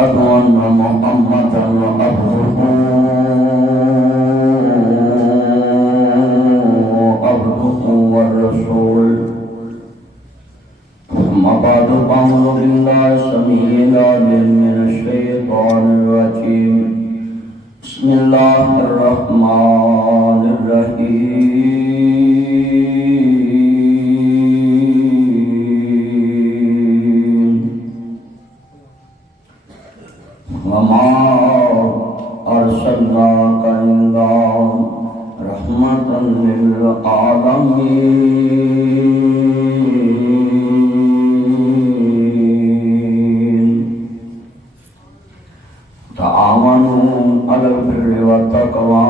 أشهد أن محمدا عبده والرسول أما بعد فأعوذ بالله السميع العليم من الشيطان الرجيم بسم الله الرحمن الرحيم وما أرسلناك إلا رحمة للعالمين تعاونوا على البر والتقوى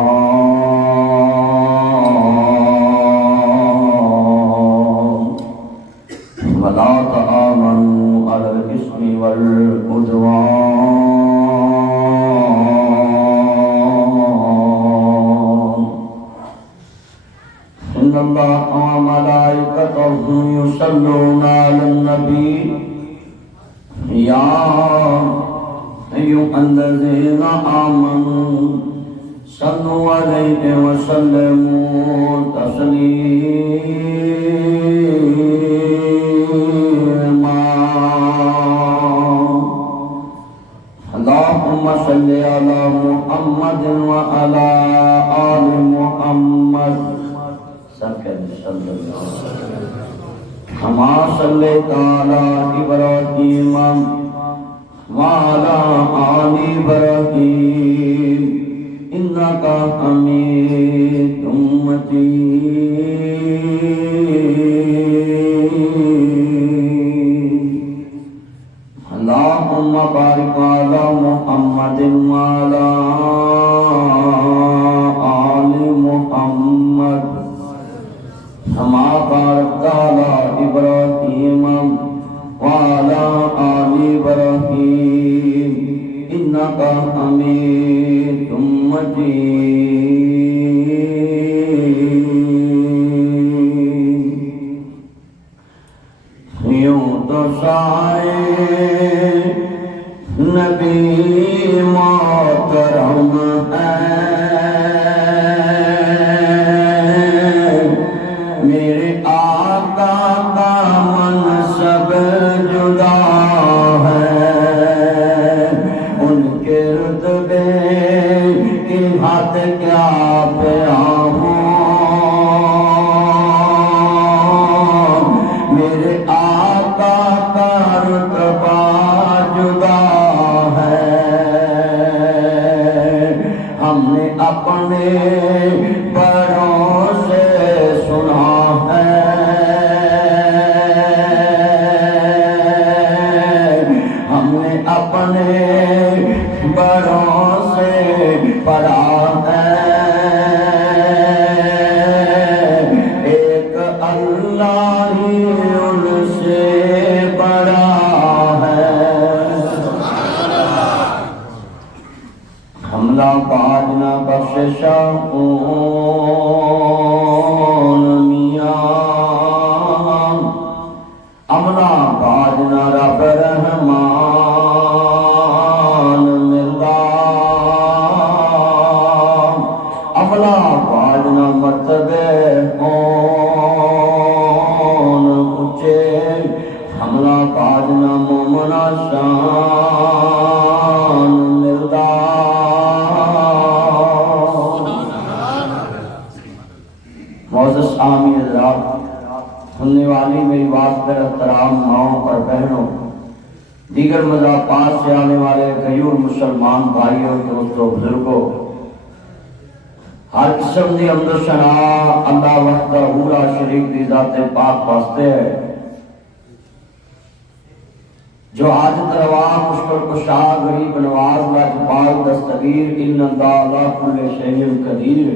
ولا تعاونوا على الإثم والعدوان إن الله وملائكته يصلون على النبي يا أيها الذين آمنوا صلوا عليه وسلموا تسليما اللهم صل على محمد وعلى آل محمد كما صليت على إبراهيم وعلى آل إبراهيم إنك حميد مجيد اللهم بارك على محمد وعلى آل محمد كما باركت على إبراهيم وعلى آل إبراهيم إنك حميد مجيد یوں تو شاعر نبی محترم ہے میرے آقا کا منصب جدا ہے ان کے رتبے کی حد کیا بیان میرے آقا کا رتبہ جدا ہے ہم نے اپنے بڑوں سے سنا ہے ہم نے اپنے بڑوں سے پڑھا ہے ایک اللہ ہی ان سے بڑا ہے حملہ باجنا بخششاں امنا باجنا رب رحمان ملا املا باجنا مرتبے اون اچے حملہ باجنا مومنا شان ملدا معزز عامی حضرات سننے والی میری بات پر احترام ماؤں اور بہنوں دیگر مذاہبات سے آنے والے غیور مسلمان بھائیوں دوستوں بزرگوں ہر قسم دی حمد و ثنا اللہ وحدہ لا شریک دی ذات پاک واسطے ہے جو حاجت روا مشکل کشا غریب نواز لاجپال دستگیر ان اللہ علی کل شیء قدیر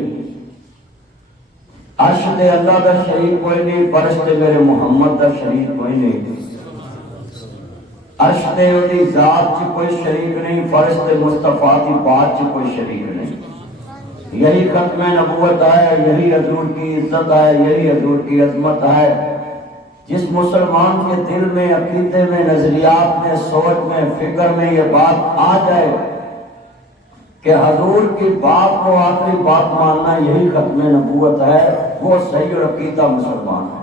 عرش دے اللہ دا شریک کوئی نہیں فرش دے میرے محمد دا شریک کوئی نہیں عرش دے دی ذات چ کوئی شریک نہیں فرش دے مصطفیٰ دی بات چ کوئی شریک نہیں یہی ختم نبوت ہے یہی حضور کی عزت ہے یہی حضور کی عظمت ہے جس مسلمان کے دل میں، عقیدے میں، نظریات میں، سوچ میں، فکر میں یہ بات آ جائے کہ حضور کی بات کو آخری بات ماننا یہی ختم نبوت ہے، وہ صحیح عقیدہ مسلمان ہے۔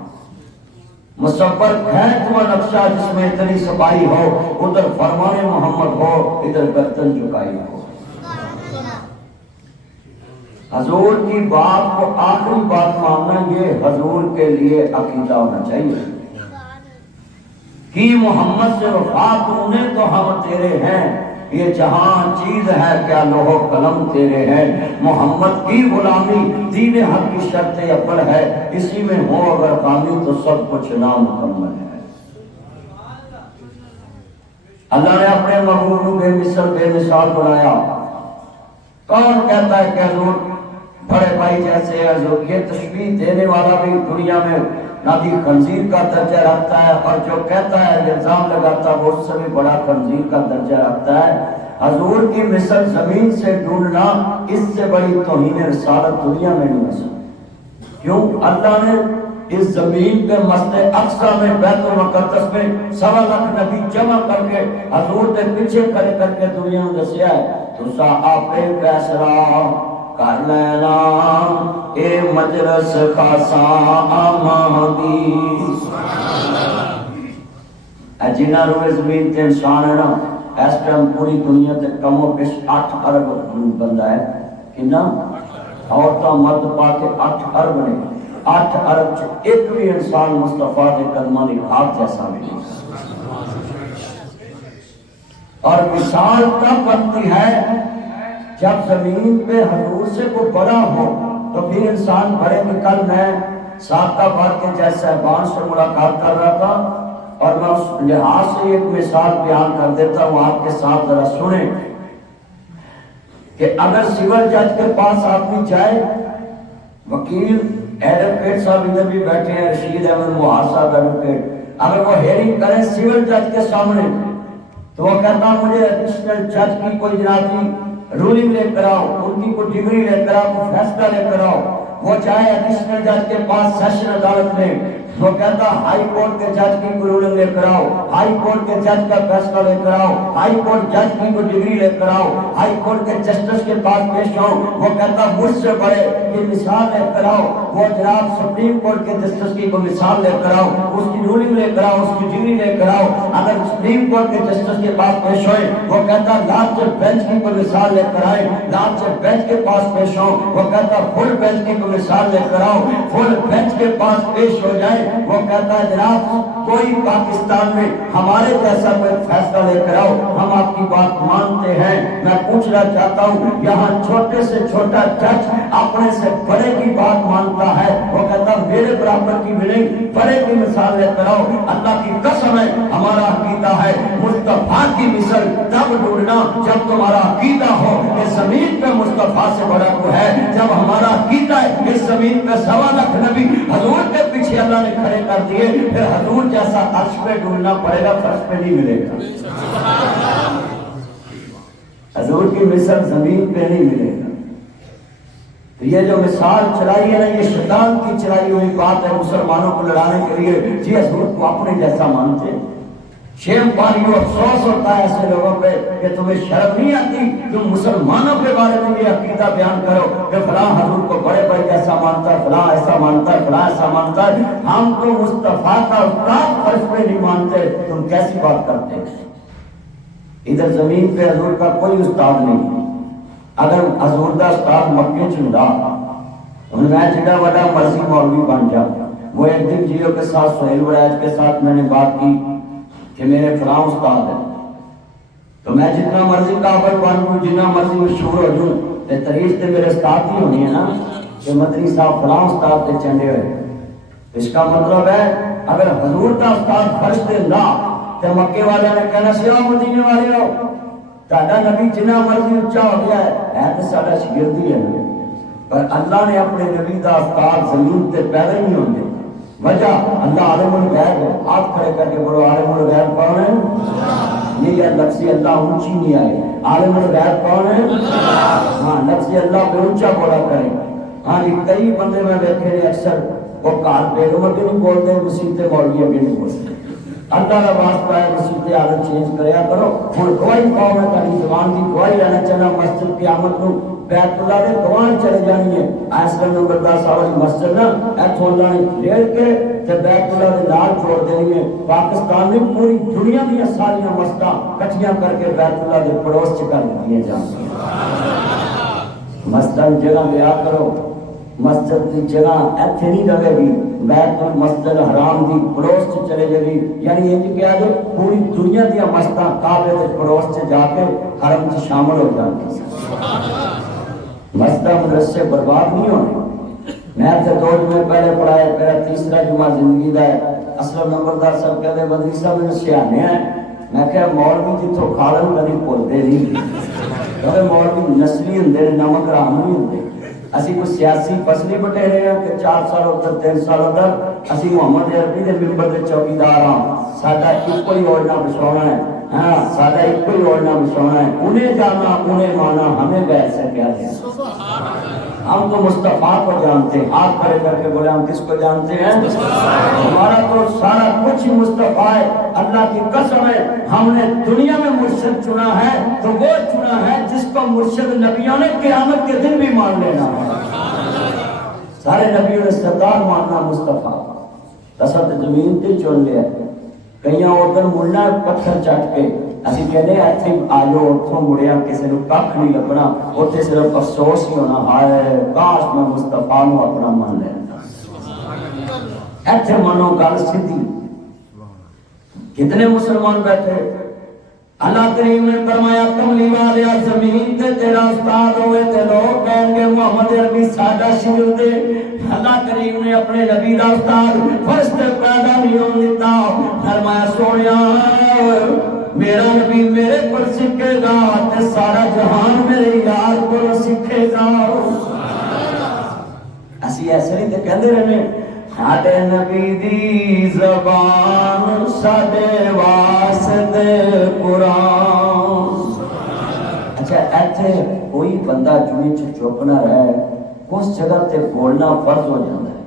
مصور کھینچ و نقشہ جس میں اتنی صفائی ہو، ادھر فرمان محمد ہو، ادھر گردن جھکائی ہو۔ حضور کی بات کو آخری بات ماننا یہ حضور کے لیے عقیدہ ہونا چاہیے کہ محمد سے وفا تو نے تو ہم تیرے ہیں، یہ جہاں چیز ہے کیا لوح و قلم تیرے ہیں، محمد کی غلامی دین حق کی شرط اول ہے، اسی میں ہو اگر خامی تو سب کچھ نامکمل ہے۔ اللہ نے اپنے محبوب کو بے مثل بے مثال بنایا۔ کون کہتا ہے کہ حضور بڑے بھائی جیسے حضور، یہ تشبیہ دینے والا بھی دنیا میں نبی خنزیر کا درجہ رکھتا ہے، اور جو کہتا ہے الزام لگاتا ہے وہ اس سے بھی بڑا خنزیر کا درجہ رکھتا ہے۔ حضور کی مثل زمین سے ڈھونڈنا اس سے بڑی توہین رسالت دنیا میں نہیں ہو سکتی۔ کیوں؟ اللہ نے اس زمین پہ مسجد اقصی میں، بیت المقدس میں 1.25 لاکھ نبی جمع کر کے حضور کے پیچھے کھڑے کر کے دنیا میں دسیا ہے تو آپ فیصلہ کر لینا اے مجلس خاصا آمادی۔ جنہ روئے زمین تے انسان ہے نا، اس ٹائم پوری دنیا تے کم و بیش 8 ارب بندہ ہے۔ کنا؟ عورتاں مرد پا کے 8 ارب نے۔ 8 ارب چ ایک بھی انسان مصطفیٰ کے قدموں کی خاک جیسا بھی نہیں۔ اور مثال تب بنتی ہے جب زمین پہ حضور سے کوئی بڑا ہو تو پھر انسان بڑے کہ کل میں سابقہ بات کے جیسے صاحبان سے ملاقات کر رہا تھا، اور میں اس لحاظ سے ایک مثال بیان کر دیتا ہوں آپ کے ساتھ، ذرا سنیں کہ اگر سول جج کے پاس آدمی جائے، وکیل ایڈوکیٹ صاحب ادھر بھی بیٹھے ہیں، رشید احمد محاذ صاحب ایڈوکیٹ، اگر وہ ہیئرنگ کریں سول جج کے سامنے تو وہ کہتا مجھے ایڈیشنل جج کی کوئی جنابی رولنگ لے کر آؤ، ان کی کوئی ڈگری لے کر آؤ، کوئی فیصلہ لے کر آؤ۔ وہ جائے ایڈیشنل جج کے پاس سیشن عدالت میں، وہ کہتا ہائی کورٹ کے جج کی کوئی رولنگ لے کر آؤ، ہائی کورٹ کے جج کا فیصلہ لے کر آؤ، ہائی کورٹ جج کی کوئی ڈگری لے کر آؤ، ہائی کورٹ کے جسٹس کے پاس پیش آؤ، وہ کہتا مجھ سے بڑے یہ مثال لے کر آؤ، وہ جناب سپریم کورٹ کے جسٹس کی کوئی مثال لے کر آؤ، اس کی رولنگ لے کر آؤ، اس کی ڈگری لے کر آؤ۔ اگر سپریم کورٹ کے جسٹس کے پاس پیش ہوئے، وہ کہتا لارج بینچ کی کوئی مثال لے کر آئے، لارج بینچ کے پاس پیش ہو، وہ کہتا فل بینچ کی کوئی مثال لے کر آؤ، فل بینچ کے پاس پیش ہو جائے، وہ کہتا ہے جناب کوئی پاکستان میں ہمارے جیسا کوئی فیصلہ لے کر آؤ، ہم آپ کی بات مانتے ہیں۔ میں پوچھنا چاہتا ہوں یہاں چھوٹے سے چھوٹا جج اپنے سے بڑے کی بات مانتا ہے، وہ کہتا میرے برابر کی بھی نہیں، بڑے کی مثال لے کر آؤ۔ اللہ کی قسم ہے ہمارا عقیدہ ہے مصطفیٰ کی مثال تب ڈھونڈنا جب تمہارا عقیدہ ہو کہ زمین پہ مصطفیٰ سے بڑا کوئی ہے، جب ہمارا عقیدہ ہے اس زمین پہ 1.25 لاکھ نبی حضور کے پیچھے اللہ نے کھڑے کر دیے، پھر حضور جیسا عرش پہ ڈھونڈنا پڑے گا، فرش پہ نہیں ملے گا۔ حضور کی مثال زمین پہ نہیں ملے گا۔ تو یہ جو مثال چلائی ہے نا، یہ شیطان کی چلائی ہوئی بات ہے مسلمانوں کو لڑانے کے لیے۔ جی حضور کو اپنے جیسا مانتے، شیم پاریو افسوس ہوتا ہے ایسے لوگوں پہ کہ تمہیں شرم نہیں آتی، تم مسلمانوں کے بارے میں یہ عقیدہ بیان کرو کہ فلاں حضور کو بڑے بھائی جیسا مانتا ہے، فلاں ایسا مانتا ہے، فلاں ایسا مانتا ہے۔ ہم تو مصطفیٰ کا استاد فرض پہ نہیں مانتے، تم کیسی بات کرتے ہیں؟ ادھر زمین پہ حضور کا کوئی استاد نہیں۔ اگر حضور کا استاد مکے چنڈا ان میں جڑا بڑا مرضی مولوی بن جا، وہ ایک دن جیو کے ساتھ سہیل وڑائج کے ساتھ میں نے بات کی کہ میرے فلاں استاد ہے، تو میں جتنا مرضی قابل بن جوں، جتنا مرضی مشہور ہو جوں، تاریخ تے میرے استاد ہی ہونی ہے نا کہ مدنی صاحب فلاں استاد تے چنڈے ہوئے۔ اس کا مطلب ہے اگر حضور کا استاد فرض تے نہ تے مکے والے نے کہنا سی مدینے والے ہو تہاڈا نبی جنہ مرضی اونچا ہو گیا ہے تے ساڈا شاگرد ہی ہے، پر اللہ نے اپنے نبی دا استاد زمین تے پیدا ہی نہیں ہوندے۔ وجہ اللہ عالم الغیب ہے، ہاتھ کھڑے کر کے بولو عالم الغیب کون ہے؟ یہ لفظ اللہ اونچی نہیں آئے، عالم الغیب کون ہے؟ ہاں لفظ اللہ پہ اونچا بولا کریں۔ ہاں کئی بندے میں دیکھے نے اکثر وہ گھر بیگم اگے نہیں بولتے، مسیح مولوی اگے نہیں بولتے۔ اللہ کا واسطہ ہے مسیح عادت چینج کریا کرو۔ ہوں گواہی پاؤ، میں تاری زبان کی گواہی لینا چاہنا، مسجد قیامت نو بیت اللہ دے گواہ چلے جانی ہے۔ اس کل نمبر 10 والی مسجد نا ایتھوں اللہ نے کھیل کے تے بیت اللہ دے نال چھوڑ دینی ہے۔ پاکستان نے پوری دنیا دی ساری مسجداں کٹھیاں کر کے بیت اللہ دے پڑوس چ کر دیے جان۔ مسجد جگہ لیا کرو، مسجد کی جگہ ایتھے نہیں رہے گی، بیت المسجد حرام دی پڑوس چ چلے جائے گی۔ یعنی یہ کہا جو پوری دنیا دیا مسجداں کعبے دے پڑوس چ جا کے حرم چ شامل ہو جاتی۔ مسجد مدرسے برباد نہیں ہونے۔ میں تے 2 جمعے پہلے پڑھایا، میرا تیسرا جمعہ زندگی دا ہے۔ اسلم نمبردار صاحب کہتے بدری صاحب نے سیانے ہیں، میں کہا مولوی جتوں کھالن کبھی بھولتے نہیں، کیونکہ مولوی نسلی ہوں نمک رام نہیں ہوں۔ اسی کوئی سیاسی فصلی بٹیرے ہیں کہ 4 سال ادھر 3 سال ادھر، اسی محمد عربی دے ممبر دے چوکیدار ہاں، ساڈا ایک ہی اوڑنا بچھونا ہے، ہاں ساڈا ایک ہی اوڑنا بچھونا ہے، انہیں جانا انہیں مانا ہمیں بیٹھ سے کیا دیا۔ ہم تو مصطفیٰ کو جانتے ہیں، ہاتھ کھڑے کر کے بولے ہم کس کو جانتے ہیں؟ ہمارا تو سارا کچھ ہی مصطفیٰ ہے۔ اللہ کی قسم ہے ہم نے دنیا میں مرشد چنا ہے تو وہ چنا ہے جس کو مرشد نبیوں نے قیامت کے دن بھی مان لینا ہے۔ سارے نبیوں نے سردار ماننا مصطفیٰ، تصد زمین تے چن لیا، کئیاں ادھر مڑنا پتھر چٹ کے، اسی کہنے ایتھے آجو اتھوں مڑیا کسی نے ککھ نہیں لگنا، اتھے صرف افسوس ہی ہونا، ہائے کاش میں مصطفیٰ نو اپنا من لینا۔ ایتھے منو گل سیدھی۔ کتنے مسلمان بیٹھے، اللہ کریم نے فرمایا کملی والیا زمین تے تیرا استاد ہوئے تے لوگ کہیں گے محمد عربی ساڈا شیر دے۔ اللہ کریم نے اپنے نبی دا استاد فرشتے پیدا نہیں ہون دیتا، فرمایا سونیا میرا نبی میرے پر سکھے گا تے سارا جہان میرے یار پر سکھے گا۔ اسی ایسے نہیں تے کہندے رہنے ساڈے نبی دی زبان ساڈے واسطے قرآن۔ اچھا ایتھے کوئی بندہ جوئی چپ نہ رہے، کچھ جگہ تے بولنا فرض ہو جاتا ہے،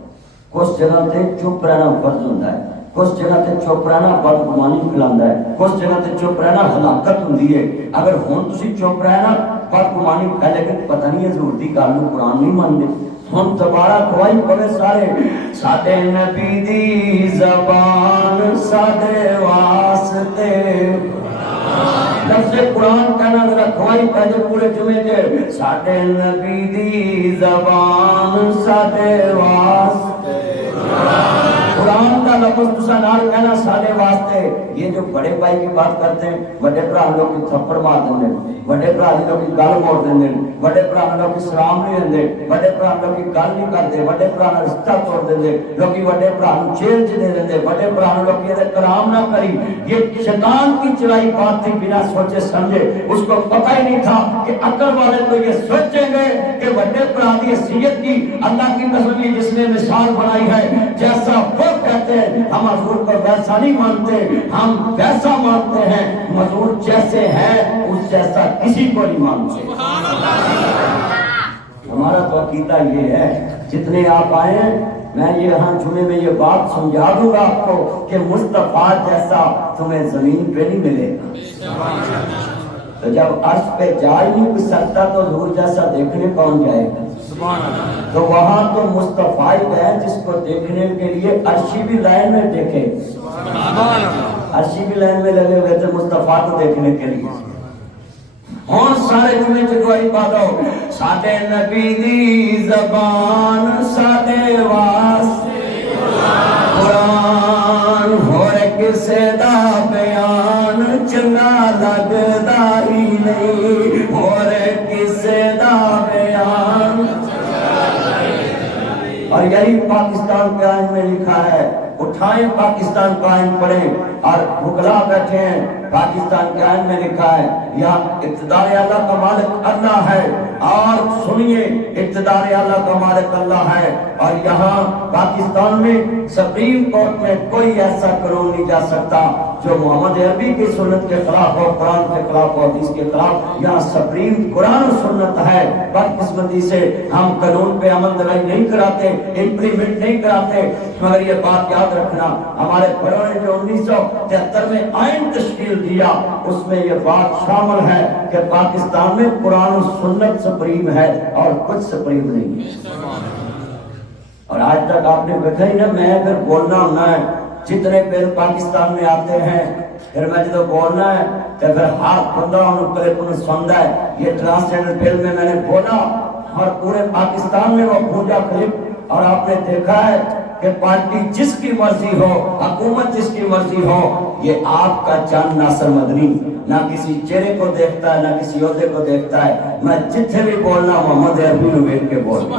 کچھ جگہ تے چپ رہنا فرض ہوتا ہے، کچھ جگہ تے چپ رہنا بدگمانی پھیلاندا ہے، کچھ جگہ تے چپ رہنا ہلاکت ہوندی ہے۔ اگر ہن تسی چپ رہنا بدگمانی پھیلے گی، پتہ نہیں حضور دی گل نوں قرآن نہیں مانتے۔ ہم دوبارہ گواہی پڑے سارے، ساڈے نبی دی زبان ساڈے واسطے لفظ قرآن کہنا ذرا گواہی پہلے پورے جمعے کے، ساڈے نبی دی زبان ساڈے واسطے قرآن کا لفظ تسا نال کہنا سارے واسطے۔ یہ جو بڑے بھائی کی بات کرتے ہیں، بڑے بھرا لوگ کی تھپڑ مار دیں، بڑے بھرا لوگ کی گل موڑ دیں، بڑے بھرا لوگ کی سلام نہیں دیں، بڑے بھرا لوگ کی گل نہیں کرتے، بڑے بھرا رشتہ توڑ دیں، لوگ بڑے بھرا جیل چ دے دیں، بڑے بھرا لوگ کلام نہ کری۔ یہ شیطان کی چلائی بات تھی، بنا سوچے سمجھے، اس کو پتہ ہی نہیں تھا کہ عقل والے تو یہ سوچیں گے کہ بڑے بھرا کی حیثیت کی اللہ کی قسم جس نے مثال بنائی ہے، جیسا وہ کہتے ہیں ہم حضور کو ویسا نہیں مانتے، ہم ویسا مانتے ہیں، حضور جیسے ہے اس جیسا کسی کو نہیں مانتے۔ ہمارا تو عقیدہ یہ ہے، جتنے آپ آئے ہیں میں یہ یہاں جمعے میں یہ بات سمجھا دوں گا آپ کو کہ مصطفیٰ جیسا تمہیں زمین پہ نہیں ملے گا۔ تو جب عرش پہ جا ہی نہیں کوئی سکتا تو حضور جیسا دیکھنے کون جائے گا؟ تو وہاں تو مصطفیٰ ہے جس کو دیکھنے کے لیے عرشی بھی لائن میں دیکھے، عرشی بھی لائن میں لگے ہوئے تھے مصطفیٰ کو دیکھنے کے لیے۔ اور سارے جمعے چکوائی پاتا ہو، ساڈے نبی دی زبان ساڈے واسطے قرآن، ہور کسے دا بیان چنگا لگدا ہی نہیں، ہور کسے دا بیان۔ اور یہی پاکستان کے آئین میں لکھا ہے، اٹھائیں پاکستان کا آئین پڑھیں، اور وکلا بیٹھے ہیں. پاکستان کے آئین میں لکھا ہے یہاں اقتدار اعلیٰ کا مالک اللہ ہے. اور سنیے اقتدار اعلیٰ کا مالک اللہ ہے. اور یہاں پاکستان میں سپریم کورٹ میں کوئی ایسا قانون نہیں جا سکتا جو محمد عربی کی سنت کے خلاف ہو, قرآن کے خلاف ہو, حدیث کے خلاف. یہاں سپریم قرآن و سنت ہے. بدقسمتی سے ہم قانون پہ عمل درائی نہیں کراتے, امپلیمنٹ نہیں کراتے. مگر یہ بات یاد رکھنا, ہمارے بڑوں نے جو 1973 میں آئین تشکیل دیا اس میں یہ بات شامل ہے کہ پاکستان میں قرآن و سنت سپریم ہے اور کچھ سپریم نہیں ہے. اور آج تک آپ نے دیکھا ہی نا, میں اگر بولنا ہونا ہے جتنے بل پاکستان میں آتے ہیں پھر میں جب بولنا ہے تو پھر ہاتھ بندہ ان کلپ انہیں سندا ہے. یہ ٹرانسجنڈر بل میں نے بولا اور پورے پاکستان میں وہ گونجا کلپ. اور آپ نے دیکھا ہے کہ پارٹی جس کی مرضی ہو, حکومت جس کی مرضی ہو, یہ آپ کا چاند ناصر مدنی نہ کسی چہرے کو دیکھتا ہے نہ کسی عہدے کو دیکھتا ہے. میں جتنے بھی بولنا محمد عربی نو ویکھ کے بولنا.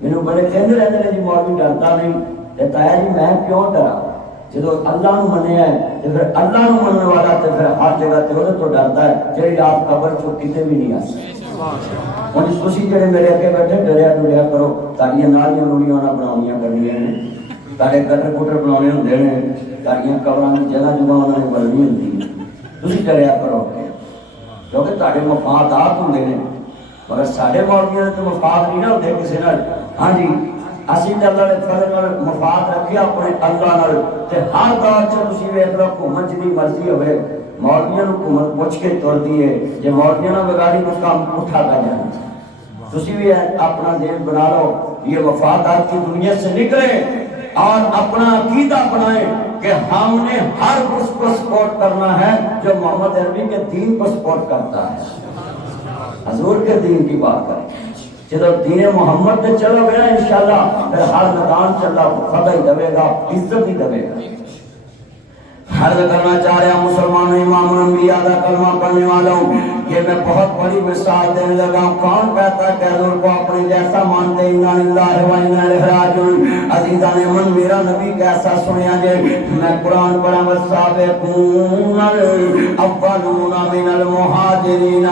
مینوں بڑے کہندے رہندے نے جی مولوی ڈرتا نہیں. تے تایا جی میں کیوں ڈرا؟ جدو اللہ نو منیا ہے تے پھر اللہ نو مننے والا تے پھر ہر جگہ تے اودے تو ڈردا ہے جڑی رات قبر چوں کتے بھی نہیں آ سکتی. ہن تسی جڑے میرے اگے بیٹھے ڈریا ڈریا کرو, تاڑیاں نالیاں نولیاں نہ بناونیاں کرنیاں نے, تاڑے گٹر گٹر بناونے ہوندے نے, تاڑیاں قبراں دی جگہ جگہ انہاں نے بنانی ہوندی ہے. تسی ڈریا کرو کیونکہ تاڑے مفادات ہوندے نے. مگر ساڈے مولویاں دے تے مفاد نہیں نہ ہوندے کسے نال. ہاں جی اسی تے اللہ دے فضل نال مفاد رکھیا اپنے اللہ نال. تے ہر دور چ تسی ویکھ لو حکومت دی مرضی ہوے مولویاں نوں حکومت پوچھ کے توڑدی ہے. جے مولویاں نہ بگاڑی تو کام اٹھا کر جانا. تسی بھی اپنا ذہن بنا لو, یہ مفادات کی دنیا سے نکلے اور اپنا عقیدہ بنائیں کہ ہم نے ہر اس کو سپورٹ کرنا ہے جو محمد عربی کے دین کو سپورٹ کرتا ہے. حضور کے دین کی بات کریں, جب دین محمد نے چلو گے نا انشاءاللہ پھر ہر میدان چلا فتح ہی دے گا, عزت ہی دے گا. عرض کرنا چاہ رہا ہوں مسلمان امام الانبیاء کا کلمہ پڑھنے والا ہوں. یہ میں بہت بڑی مثال دینے لگا ہوں. کون کہتا ہے کہ حضور کو اپنے جیسا مانتے انا للہ و انا الیہ راجعون. عزیزان من میرا نبی کیسا سنیا جے. میں قرآن پڑھا والسابقون الاولون من المہاجرین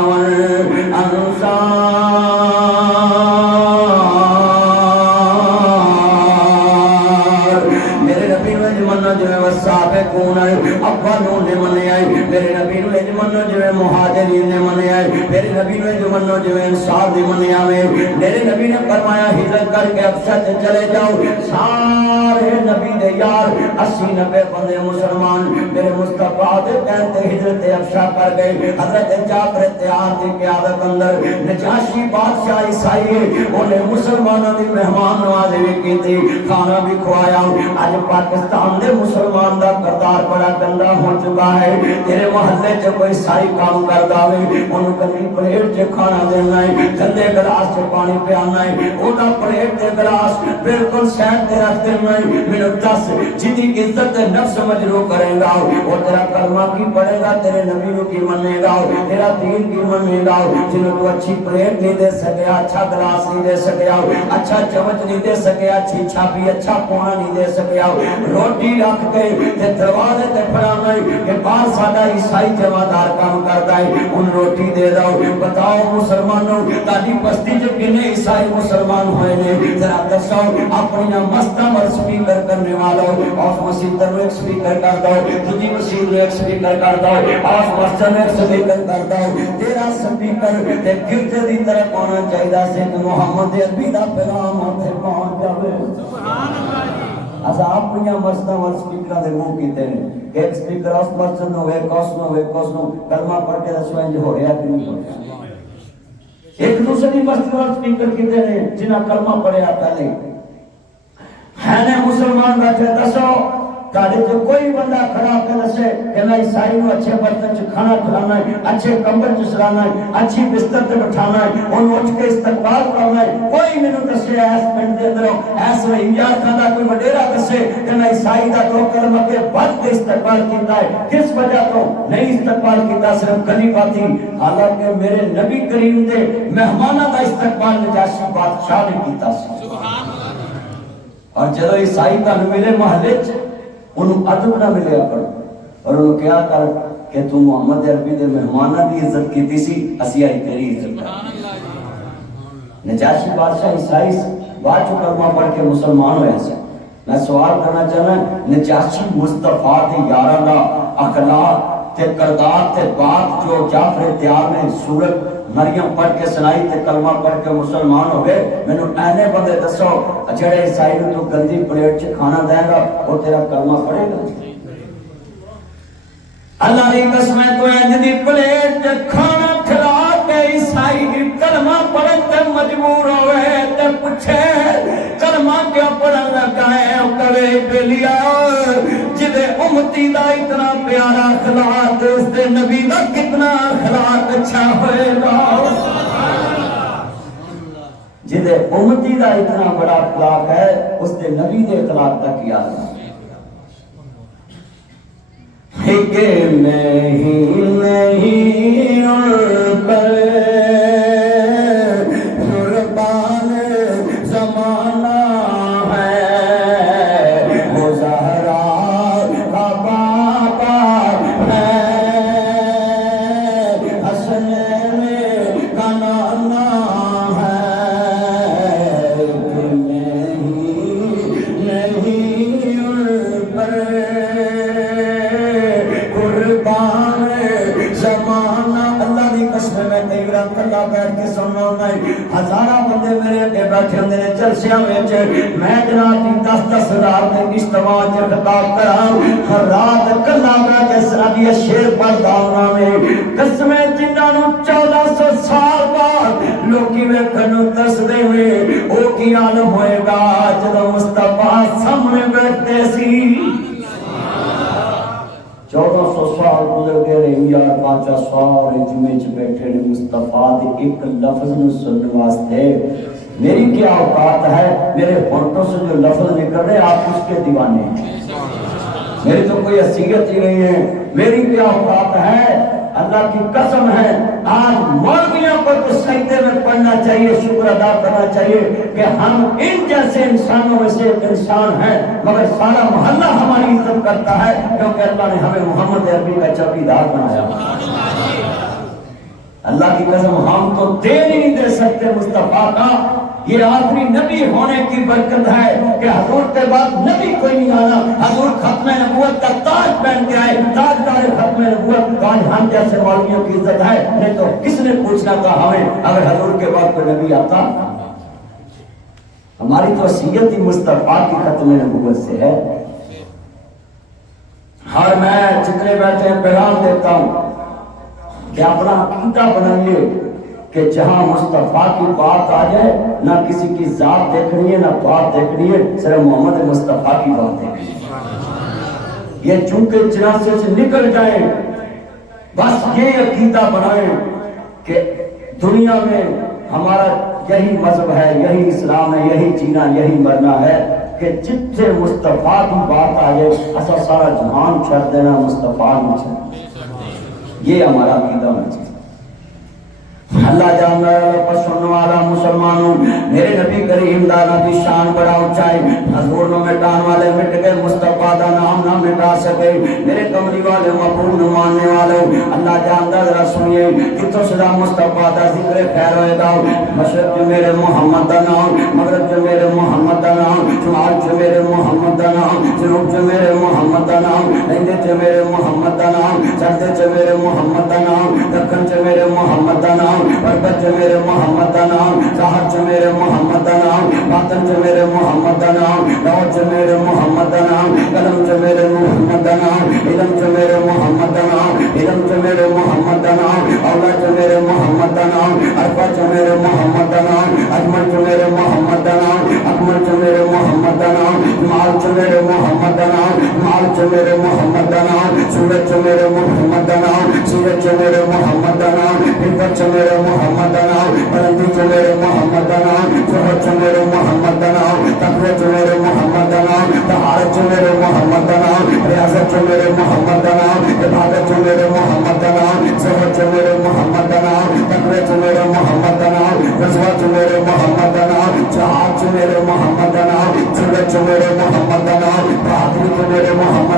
والانصار. میرے نبی نے جمنا جو والسابقون الاولون نے منیا ہے. میرے نبی نے جمنا جو مہاجرین نے منیا ہے. میرے نبی نے جمنا جو انصار نے منیا ہے. میرے نبی نے فرمایا ہجرت کر کے حبشہ چلے جاؤ. سارے نبی دے یار 80-90 بندے مسلمان میرے مصطفیٰ دے کہتے ہجرت حبشہ کر گئے. حضرت جعفر تیار دی قیادت اندر نجاشی بادشاہ عیسائی انہیں مسلمانوں دی مہمان نوازی بھی کی تھی, کھانا بھی کھوایا. آج پاکستان دے مسلمان دا کردار بڑا گندا ہو چکا ہے. تیرے محلے چ کوئی عیسائی کام کردا وے اونوں کبھی پلیٹ چ کھانا دینا ہے, گندے گلاس چ پانی پیانا ہے, اودا پلیٹ تے گلاس بالکل سائڈ تے رکھ دینا ہے. مینوں دس جدی عزت نفس مجروح کرے گا او تیرا کلمہ کی پڑھے گا, تیرے نبی نو کی منے گا, تیرا دین کی منے گا. جنوں تو اچھی پلیٹ نہیں دے سکیا, اچھا گلاس نہیں دے سکیا, اچھا چمچ نہیں دے سکیا, اچھی چھاپی اچھا پونا نہیں دے سکیا, روٹی رکھ کے تے دروازے تے پھڑانا ہے کہ باہر ساڈا عیسائی جمعدار کام کرتا ہے ان روٹی دے دو. بتاؤ مسلمانوں تاڈی بستی چ کنے عیسائی مسلمان ہوئے نے؟ ذرا دسو. اپنی مستہ مر سپیکر کرنے والوں اور مسجد میں ایک سپیکر کر دو, دوسری مسجد میں ایک سپیکر کر دو, اور مسجد میں ایک سپیکر کر دو. تیرا سپیکر تے گرجے دی طرف ہونا چاہیے سے کہ محمد عربی دا پیغام اوتھے پہنچ جاوے. سبحان اللہ. اسا اپنی مسجد ور سپیکر دے منہ کیتے نے کہ ایک سپیکر اس مسجد نو ایک اس نو کلمہ پڑھ کے دسو انج ہو رہا کہ نہیں ہو رہا. ایک دوسری مسجد ور سپیکر کیتے نے جنہاں کلمہ پڑھیا پہلے ہے نے مسلمان بیٹھے. دسو تاڑے جو کوئی بندہ کھڑا ہو کے دسے کہ میں عیسائی نو اچھے برتن چ کھانا کھلانا ہے, اچھے کمبل چ سلانا ہے, اچھی بستر تے بٹھانا ہے, ان اٹھ کے استقبال کرنا ہے. کوئی مینوں دسے ایس پنڈ دے اندروں ایس وہیار دا کوئی وڈیرا دسے کہ میں عیسائی دا دو کلمہ کے بعد کے استقبال کیتا ہے, کس وجہ تو نہیں استقبال کیتا, صرف گلی باتی. حالانکہ میرے نبی کریم دے مہماناں دا استقبال نجاشی بادشاہ نے کیتا سی. سبحان اللہ. اور جدو عیسائی تانوں ملے محلے چ انہوں ادب نہ ملیا کرو اور انہوں کیا کر کہ تو محمد عربی دے مہمانہ دی عزت کیتی سی اسی آئی تیری عزت کر نجاشی بادشاہ عیسائی بعد جو کلمہ پڑھ کے مسلمان ہویا سے میں سوال کرنا چاہنا نجاشی مصطفیٰ دی یارہ دا اخلاق تے کردار تے بات جو جعفر تیار نے سورت مریم پڑھ کے سنائی تے کلمہ پڑھ کے مسلمان ہو گئے میں نے اینے بندے دسو جڑے عیسائی تو گندی پلیٹ چ کھانا دے گا وہ تیرا کلمہ پڑھے گا اللہ کی قسم ہے تو انج دی پلیٹ چ کھانا کھلا کے عیسائی کلمہ پڑھن تے مجبور ہوئے تے پوچھے کلمہ کیوں پڑھن لگا ہے او کہے بیلیا جدے امتی دا اتنا پیارا اخلاق اس دے نبی دا کتنا اخلاق اچھا ہوئے گا جدے امتی دا اتنا بڑا اخلاق ہے اس دے نبی دے اخلاق تک یاد ہے کہ نہیں ان پر قربان زمانہ ہے وہ زہرا کا بابا ہے حسنین کا نانا ہے کہ نہیں ان پر زمانہ اللہ دی قسم میں تیرا کلا بیٹھ کے سننا نہیں ہزارہ بندے میرے اگے بیٹھے ہوندے نے جلسیاں وچ میں جناب دی 10-10 رات دے اجتماع وچ خطاب کراں ہر رات کلا بیٹھ کے سنادی شعر پڑھدا ہوں میں قسم جنہاں نوں 1400 سال بعد لوکی ویکھن نوں دسدے ہوئے او کی عالم ہوئے گا جدوں مصطفیٰ سامنے بیٹھتے سی 1400 سال گزر گئے رہے یار 5 سال جمعے چ بیٹھے نے مصطفیٰ دے ایک لفظ نو سننے واسطے میری کیا اوقات ہے میرے ہونٹوں سے جو لفظ نکل رہے آپ اس کے دیوانے ہیں میری تو کوئی حیثیت ہی نہیں ہے میری کیا اوقات ہے اللہ کی قسم ہے آج مولویوں کو تو سجدے میں پڑھنا چاہیے شکر ادا کرنا چاہیے کہ ہم ان جیسے انسانوں میں سے ایک انسان ہیں مگر سارا محلہ ہماری عزت کرتا ہے کیونکہ اللہ نے ہمیں محمد عربی کا چوکیدار بنایا اللہ کی قسم ہم تو دے نہیں دے سکتے مصطفیٰ کا یہ آخری نبی ہونے کی برکت ہے کہ حضور کے بعد نبی کوئی نہیں آنا حضور ختم نبوت کا تاج پہن کے آئے تاجدار ختم نبوت آج ہم جیسے مولویوں کی عزت ہے نہیں تو کس نے پوچھنا تھا ہمیں اگر حضور کے بعد کوئی نبی آتا ہماری تو حیثیت ہی مصطفیٰ کی ختم نبوت سے ہے ہر میں جتنے بیٹھے ہیں پیغام دیتا ہوں کہ اپنا عقیدہ بنائیے کہ جہاں مصطفیٰ کی بات آ جائے نہ کسی کی ذات دیکھنی ہے نہ بات دیکھنی ہے صرف محمد مصطفیٰ کی بات دیکھنی ہے یہ چونکہ جنازے سے نکل جائیں بس یہ عقیدہ بنائیں کہ دنیا میں ہمارا یہی مذہب ہے یہی اسلام ہے یہی جینا یہی مرنا ہے کہ جتنے مصطفیٰ کی بات آ جائے ایسا سارا جہان چھڑ دینا مصطفیٰ کی چھڑ یہ ہمارا عقیدہ ہونا چاہیے اللہ جاننا پر سننے والا مسلمانوں میرے نبی کریم دا نبی شان بڑا اونچائی حضور نو مٹان والے مٹ گئے مصطفیٰ دا نام نہ مٹا سکے میرے کملی والے مقبول نو ماننے والے اللہ جاندا ذرا سنیے کتوں سدا مصطفیٰ دا ذکر خیر ہوئے گا مشرق جو میرے محمد دا نام مغرب جو میرے محمد دا نام شمال جو میرے محمد دا نام جنوب جو میرے محمد دا نام ہندے جو میرے محمد دا نام سردے جو میرے محمد دا نام دکن جو میرے محمد دا نام بربت جو میرے محمد دا نام سہر جو میرے محمد دا نام باطن جو میرے محمد دا نام دعوت جو میرے محمد دا نام قلم جو میرے محمد دا نام علم جو میرے محمد دا نام علم جو میرے محمد دا نام اولاد جو میرے محمد دا نام عرفہ جو میرے محمد دا نام اجمل جو میرے محمد دا نام اکمل جو میرے محمد دا نام مال جو میرے محمد دا نام مال جو میرے محمد دا نام سورج جو میرے محمد دا نام سورج جو میرے محمد دا نام حکمت جو میرے محمد دا نام بلندی جو میرے محمد دا نام جوہر جو میرے محمد دا نام تقوی جو میرے محمد دا نام طہارت جو میرے محمد دا نام ریاضت جو میرے محمد دا نام عبادت جو میرے محمد دا نام زہد جو میرے محمد دا نام تقوی جو میرے محمد دا نام رضوہ جو میرے محمد دا نام جہاد جو میرے محمد دا نام جرت جو میرے محمد دا نام بہادری جو میرے محمد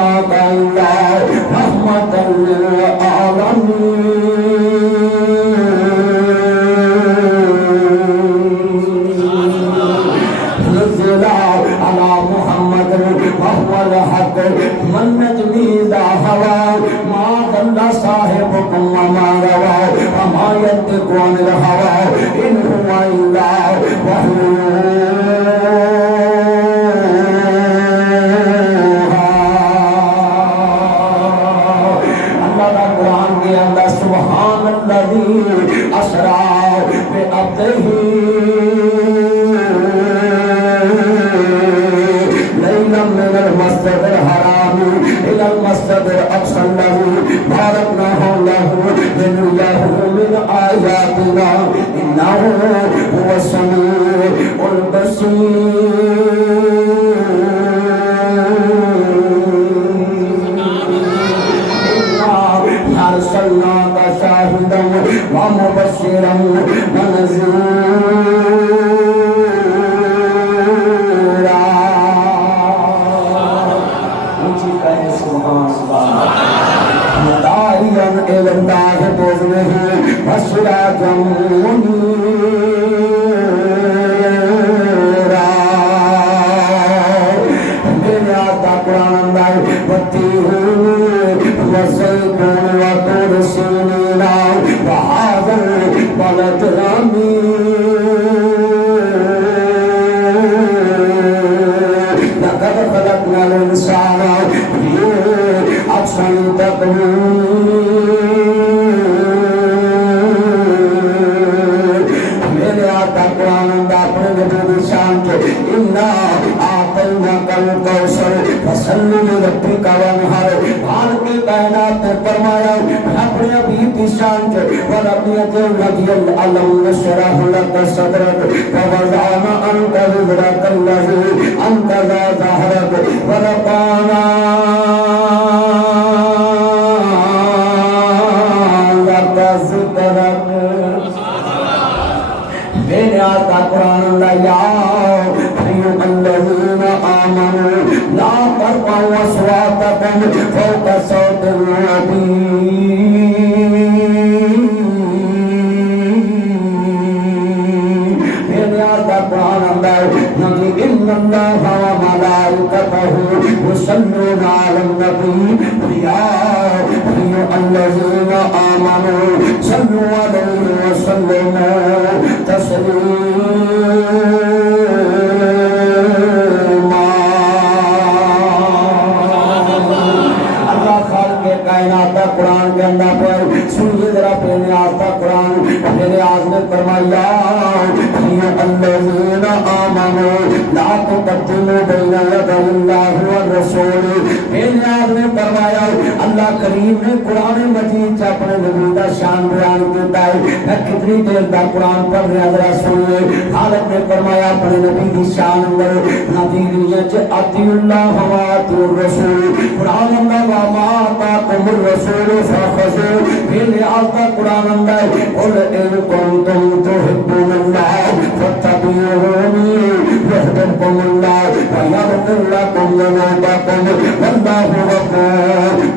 أرسلناك إلا رحمة للعالمين نزل على محمد وهو الحق والنجم إذا هوى ما ضل صاحبكم وما روى وما ينطق عن الهوى إن هو إلا وحي سبحان الذي أسرى بعبده ليلا من المسجد الحرام إلى المسجد الأقصى الذي باركنا له لنريه من آياتنا إنه هو السميع البصير أرسلناك شاهدا ومبشرا ونذيرا سبحان الله داعيا إلى الله بإذنه وسراجا منيرا دنيا قرآن الله والتين والزيتون وطور سينين وهذا البلد الأمين لقد خلقنا الإنسان في أحسن تقويم میرے آقا قرآن اندہ اپنے نبی نشان کے اِنَّا أَعْطَيْنَاكَ الْكَوْثَرَ فَصَلِّ لِرَبِّكَ وَانْحَرْ حال کے کائنات نے فرمایا اپنے حبیب کی شان کے وَرَبِّيَةِ الَّذِي أَلَمْ نَشْرَحْ لَكَ صَدْرَكَ وَوَضَعْنَا عَنكَ وِزْرَكَ الَّذِي أَنقَضَ ظَهْرَكَ وَرَفَعْنَا لَكَ ذِكْرَكَ میرے آقا قرآن اللہ یا ایھا الذین آمنوا لا ترفعوا اصواتکم فوق صوت النبی میرے آقا قرآن اللہ نبی ان اللہ وملائکتہ یصلون علی النبی یا ایھا الذین آمنوا صلوا علیہ وسلموا تسلیما اللہ خالق کائنات قرآن کے اندر پر سنیے ذرا پہلے آتا قرآن میرے آج نے فرمایا ایھا الذین آمنوا لا تقدموا بین یدی اللہ والرسول میرے آج نے فرمایا اللہ کریم نے قرآن مجید سے اپنے نبی کا شان بیان کیتا ہے میں کتنی دیر دا قرآن پڑھ رہا ذرا سنیے حالت نے فرمایا اپنے نبی کی شان اندر نبیریت اطیع اللہ و اطیع الرسول قرآن اندر وما آتاکم الرسول فخذوه میرے آتا قرآن اندر قل ان کنتم تحبون اللہ فاتبعونی یحببکم اللہ ویغفر لکم ذنوبکم واللہ غفور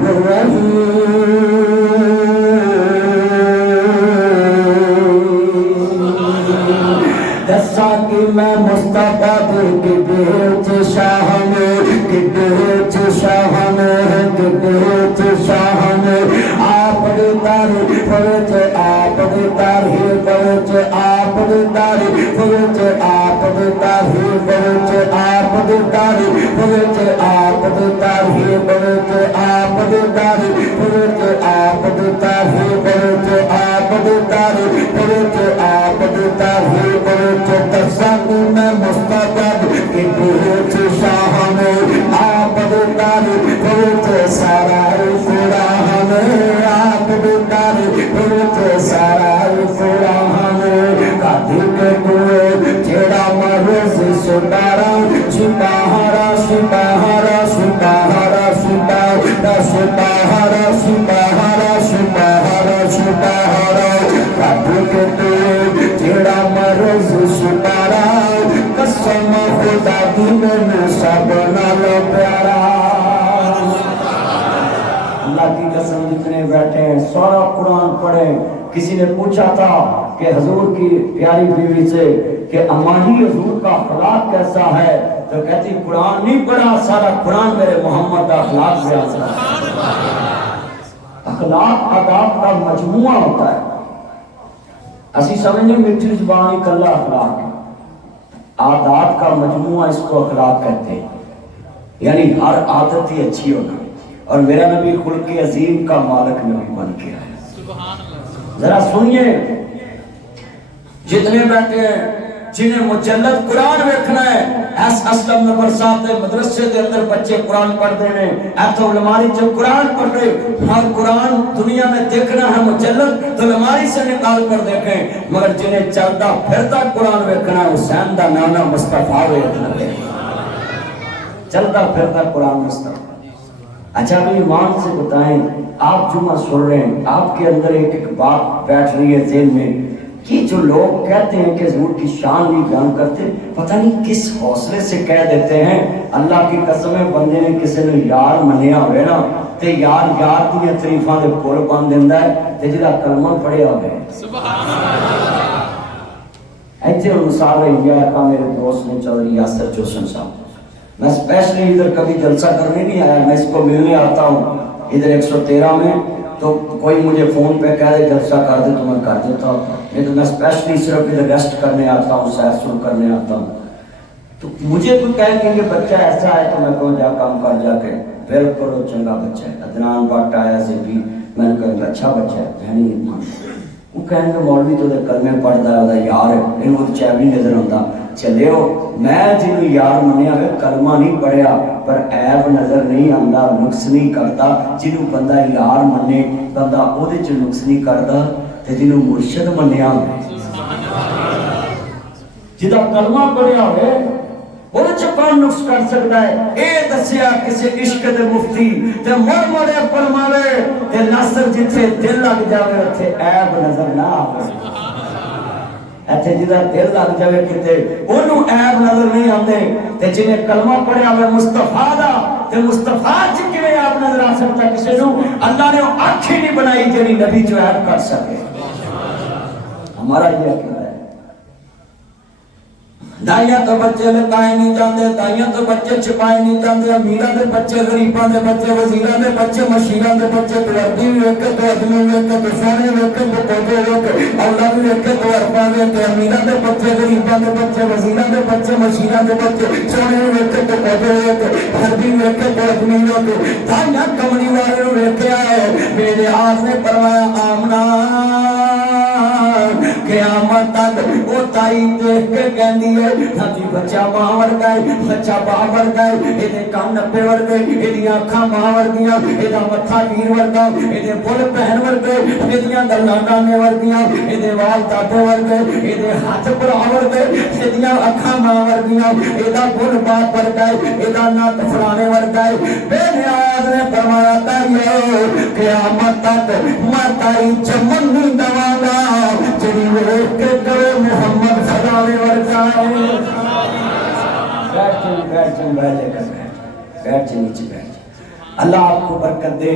دسا کہ میں مصطفیٰ کے بیچ شاہ میں آپ نے تاریخ پڑھے آپ نے تاریخ پڑھے آپ نے تاریخ پڑھے آپ نے تاریخ پڑھے آپ نے تاریخ پڑھے آپ نے تاریخ پڑھے آپ نے تاریخ پڑھے آپ نے تاریخ پڑھے آپ نے تاریخ پڑھے آپ نے تاریخ پڑھے دسا کہ میں مصطفیٰ کے بیچ شاہ میں آپ نے تاریخ پڑھے سارا قرآن آپ نے تاریخ پڑھے سارا قرآن کاتی کے کوئے جیڑا مرز سپارا سپاہرا سپاہرا سپاہرا سپاہرا سپاہرا سپاہرا سپاہرا سپاہرا کاتی کے کوئے جیڑا مرز سپارا قسم خدا دی میں سب نال پیارا اللہ کی قسم جتنے بیٹھے ہیں سارا قرآن پڑھیں. کسی نے پوچھا تھا کہ حضور کی پیاری بیوی سے کہ اماں جی حضور کا اخلاق کیسا ہے، تو کہتی قرآن نہیں پڑھا، سارا قرآن میرے محمد کا اخلاق بیان کرتا ہے. اخلاق آداب کا مجموعہ ہوتا ہے. اسی سمجھیں میٹھی زبان کلا اخلاق ہے، عادات کا مجموعہ اس کو اخلاق کہتے ہیں. یعنی ہر عادت ہی اچھی ہونا. اور میرا نبی خلق عظیم کا مالک نبی بن کے آیا. ذرا سنیے، جتنے بیٹھے ہیں جنہیں مجلد قرآن ویکھنا ہے، ایس اسلم نمبر 7 مدرسے دے اندر بچے قرآن پڑھتے ہیں. ایتھو علماری جو قرآن پڑھ رہے ہر قرآن دنیا میں دیکھنا ہے مجلد تو علماری سے نکال کر دیکھیں. مگر جنہیں چلتا پھرتا قرآن ویکھنا ہے حسین دا نانا مصطفیٰ ویکھنا ہے. چلتا پھرتا قرآن مصطفیٰ. اچھا بھی ایمان سے بتائیں، آپ جمعہ سن رہے ہیں، آپ کے اندر ایک بات بیٹھ رہی ہے ذہن میں کہ جو لوگ کہتے ہیں کہ حضور کی شان نہیں بیان کرتے، پتہ نہیں کس حوصلے سے کہہ دیتے ہیں. اللہ کی قسم ہے بندے نے کسی نے یار منیا ہوئے نا تے یار یار دیا تعریفاں دے پل بن دیندا ہے تے جڑا کلمہ پڑھیا ہوئے. سبحان اللہ. ایتھے مثال ہے کا میرے دوست نے چودھری یاسر چوسن صاحب. میں اسپیشلی ادھر کبھی جلسہ کرنے نہیں آیا، میں اس کو ملنے آتا ہوں ادھر 113 میں. تو کوئی مجھے فون پہ کہہ دے جلسہ کر دے تو میں کر دیتا ہوں، نہیں تو میں اسپیشلی صرف ادھر ریسٹ کرنے آتا ہوں، سیر سر کرنے آتا ہوں. تو مجھے کوئی کہہ کہ یہ بچہ ایسا ہے تو میں کہوں جا کام کر جا کے بالکل وہ چنگا بچہ ہے. عدنان بٹ آیا سے بھی میں نے کہا اچھا بچہ ہے، میں نہیں مان. وہ کہیں گے مولوی تو کلمے پڑھتا ہے یار انہوں تو چیب نہیں نظر آتا. چلے ہو میں جنہوں یار منیا ہوئے کلمہ نہیں پڑھیا پر عیب نظر نہیں آتا، نقص نہیں کرتا. جنہوں بندہ یار منے بندہ وہ نقص نہیں کرتا، تے جنہوں مرشد منیا ہوئے جہاں کلمہ پڑھیا ہوئے وہ کون نقص کر سکتا ہے. اے دسیا کسی عشق دے مفتی تے مر مرے فرماوے تے ناصر جتھے دل لگ جاوے اتھے عیب نظر نہ آوے. ایتھے جدا دل لگ جاوے کتے اونوں عیب نظر نہیں آندے. تے جنہیں کلمہ پڑھیا ہوئے مصطفیٰ دا تے مصطفیٰ چ کیویں عیب نظر آ سکتا کسی نوں؟ اللہ نے اکھ ہی نہیں بنائی جڑی نبی جو عیب کر سکے. ہمارا یہ عقیدہ ہے. دائیاں تو بچے لکائے نہیں جاندے، دائیاں تو بچے چھپائے نہیں جاندے. امیراں دے بچے، غریباں دے بچے، وزیراں دے بچے، مشیراں دے بچے، تردی ویکھے تو ادمی ویکھے تو سونے ویکھے تو کوٹے ویکھے اولاد ویکھے تو ارباں ویکھے. امیراں دے بچے، غریباں دے بچے، وزیراں دے بچے، مشیراں دے بچے، سونے ویکھے تو کوٹے ویکھے تردی ویکھے تو ادمی ویکھے. دائیاں کملی والے نوں ویکھیا ہے. میرے ہاتھ نے فرمایا آمنا قیامت تک وہ تائی دیکھ کے کہندی ہے جی بچہ ماں ورگا ہے، بچہ باپ ورگا ہے، یہ کان نبے ورگے، یہ اکھاں ماں ورگیاں، یہ متھا تیر ورگا، یہ بل بہن ورگے، یہ گلاں نانے ورگیاں، یہ وال دادے ورگے، یہ ہاتھ برا ورگے، یہ اکھاں ماں ورگیاں، یہ بل باپ ورگا ہے، یہ نت فلانے ورگا ہے. بے نیاز نے فرمایا تائیے قیامت تک میں تائی چمن نہیں دواں گا جڑی ویکھ کے کرے محمد فلانے ورگا ہے. بیٹھ جائیں نیچے بیٹھ. اللہ آپ کو برکت دے.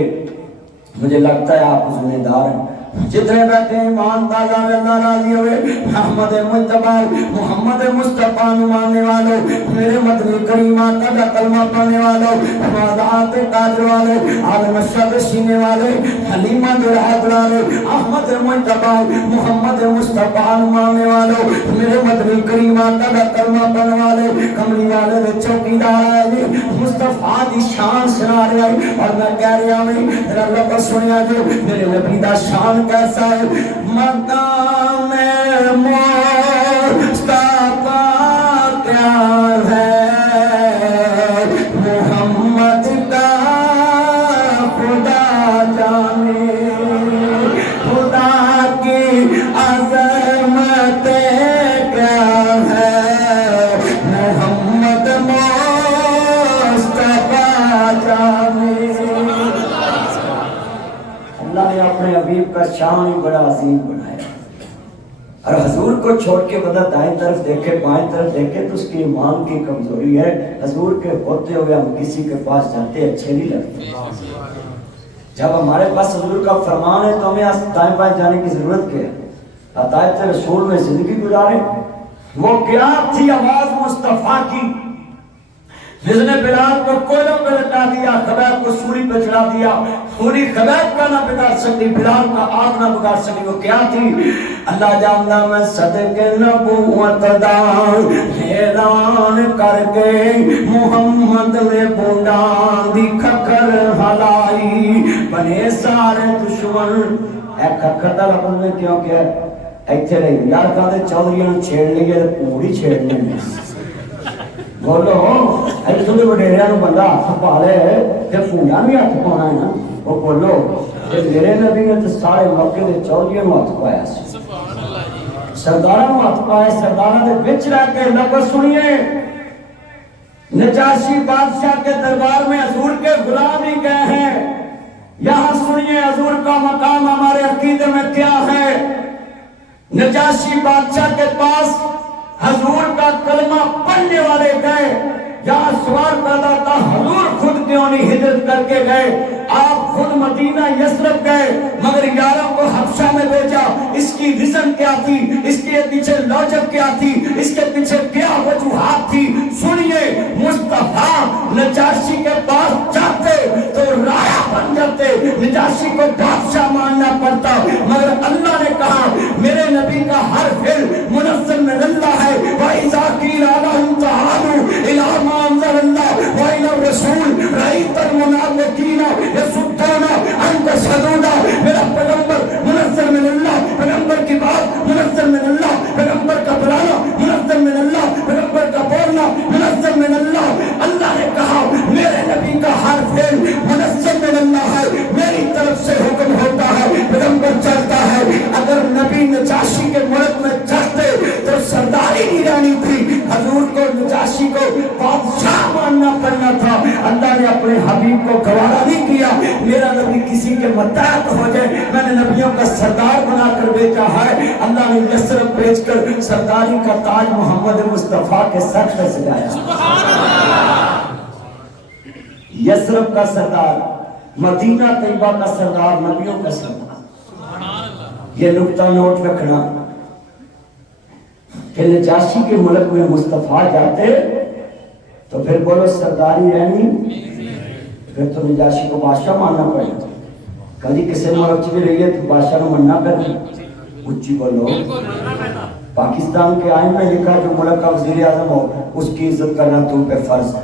مجھے لگتا ہے آپ ذمہ دار ہیں. جتنے بیٹھے ایمان تازہ اللہ راضی ہوئے. محمد مجتبی محمد مصطفیٰ ماننے والوں، میرے مدنی کریم آقا کا کلمہ پڑھنے والوں، مادات قادر والے، عالم الشد سینے والے، حلیمہ درہت والے، احمد مجتبی محمد مصطفیٰ ماننے والوں، میرے مدنی کریم آقا کا کلمہ پڑھنے والے، کملی والے دے چوکیدار آئے جی مصطفیٰ دی شان سنا رہے ہیں. اور میں کہہ رہا ہوں میرا لفظ سنیا جو میرے نبی دا شان کیسا ہے. مقام مصطفیٰ کیا ہے، محمد کا خدا جانے. خدا کی عظمت کیا ہے، محمد مصطفیٰ جانے. اللہ نے اپنے حبیب کا شان ہی بڑا عظیم بنایا. اور حضور کو چھوڑ کے بندہ دائیں طرف دیکھے بائیں طرف دیکھے تو اس کی ایمان کی کمزوری ہے. حضور کے ہوتے ہوئے ہم کسی کے پاس جاتے اچھے نہیں لگتے. جب ہمارے پاس حضور کا فرمان ہے تو ہمیں دائیں بائیں جانے کی ضرورت کیا ہے؟ عطائف رسول میں زندگی گزارے. وہ کیا تھی آواز مصطفیٰ کی جس نے بلال کو کوئلوں پہ لٹا دیا، خبیب کو سولی پہ چڑھا دیا. سولی خبیب کا نہ بگاڑ سکتی، بلال کا آگ نہ بگاڑ سکتی. وہ کیا تھی؟ اللہ جاننا میں صدقے نبوت دا اعلان کر کے محمد نے بوندان دی کھکر ہلائی بنے سارے دشمن. اے کھکر دا لفظ میں کیوں کیا ایتھے رہی یار کہتے چودھریوں چھیڑ لیے پوری چھیڑ لیں. بولو ایتھوں دے وڈیریاں نو بندہ ہاتھ پا لے تے پونیاں بھی ہاتھ پانا ہے نا. وہ بولو تے میرے نبی نے تے سارے مکے دے چودھریاں نو ہاتھ پایا سی، سرداراں نو ہاتھ پایا. سرداراں دے وچ رہ کے لفظ سنیے، نجاشی بادشاہ کے دربار میں حضور کے غلام ہی گئے ہیں. یہاں سنیے حضور کا مقام ہمارے عقیدے میں کیا ہے. نجاشی بادشاہ کے پاس حضور کا کلمہ پڑھنے والے گئے. یہاں سوال پیدا تھا حضور خود کیوں نہیں ہجرت کر کے گئے؟ آپ خود مدینہ یثرب گئے مگر یاروں کو حبشہ میں بھیجا. اس کی ریزن کیا تھی؟ اس کے پیچھے لاجک کیا تھی؟ اس کے پیچھے کیا وجوہات تھی؟ سنیے، مصطفیٰ نجاشی کے پاس جاتے تو رایا بن جاتے، نجاشی کو بادشاہ ماننا پڑتا. مگر اللہ نے کہا میرے نبی کا ہر فعل منزل من اللہ ہے. وَإِذَا قِيلَ لَهُمْ تَعَالُوا إِلَىٰ مَا أَنزَلَ اللَّهُ وَإِلَى الرَّسُولِ رَأَيْتَ الْمُنَافِقِينَ يَصُدُّونَ عَنكَ صُدُودًا. میرا پیغمبر منزل من اللہ، پیغمبر کی بات منزل من اللہ، پیغمبر کا بلانا منزل من اللہ، پیغمبر کا بولنا منزل من اللہ. اللہ نے کہا میرے نبی کا ہر فعل منزل من اللہ ہے، میری طرف سے حکم ہوتا ہے، پیغمبر چلتا ہے. اگر نبی نجاشی کے ملک میں چلتے تو سرداری نہیں رہنی تھی، حضور کو نجاشی کو بادشاہ ماننا پڑنا تھا. اللہ نے اپنے حبیب کو گوارا نہیں کیا میرا نبی کسی کے متحد ہو جائے. میں نے نبیوں کا سردار بنا کر بھیجا ہے. اللہ نے یثرب بھیج کر سرداری کا تاج محمد مصطفیٰ کے سر پہ سجایا. یثرب کا سردار، مدینہ طیبہ کا سردار، نبیوں کا سردار. یہ نقطہ نوٹ رکھنا کہ نجاشی کے ملک میں مصطفیٰ جاتے تو پھر بولو سرداری رہنی، پھر تو نجاشی کو بادشاہ ماننا پڑے. کبھی کسی ملک بھی رہی ہے تو بادشاہ کو مننا کرنا. اچھی بولو. پاکستان کے آئین میں لکھا جو ملک کا وزیر اعظم ہو اس کی عزت کرنا تم پہ فرض ہے.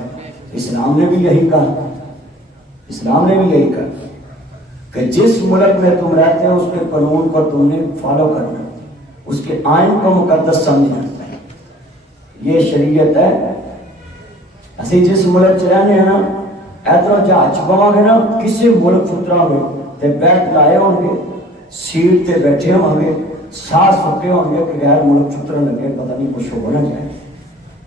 اسلام نے بھی یہی کہا، اسلام نے بھی یہی کہا کہ جس ملک میں تم رہتے ہو اس کے قانون کو تم نے فالو کرنا، اس کے آئین کو مقدس سمجھنا. یہ شریعت ہے. اسی جس ملک چ رہنے ہیں نا ادھر جہاز پوا گے نا کسی ملک اترا گے تے بیٹھ لائے ہوں گے، سیٹ تے بیٹھے ہوں گے، سانس سکے ہوں گے کہ غیر ملک چترن لگے پتہ نہیں کچھ ہو نہ جائے.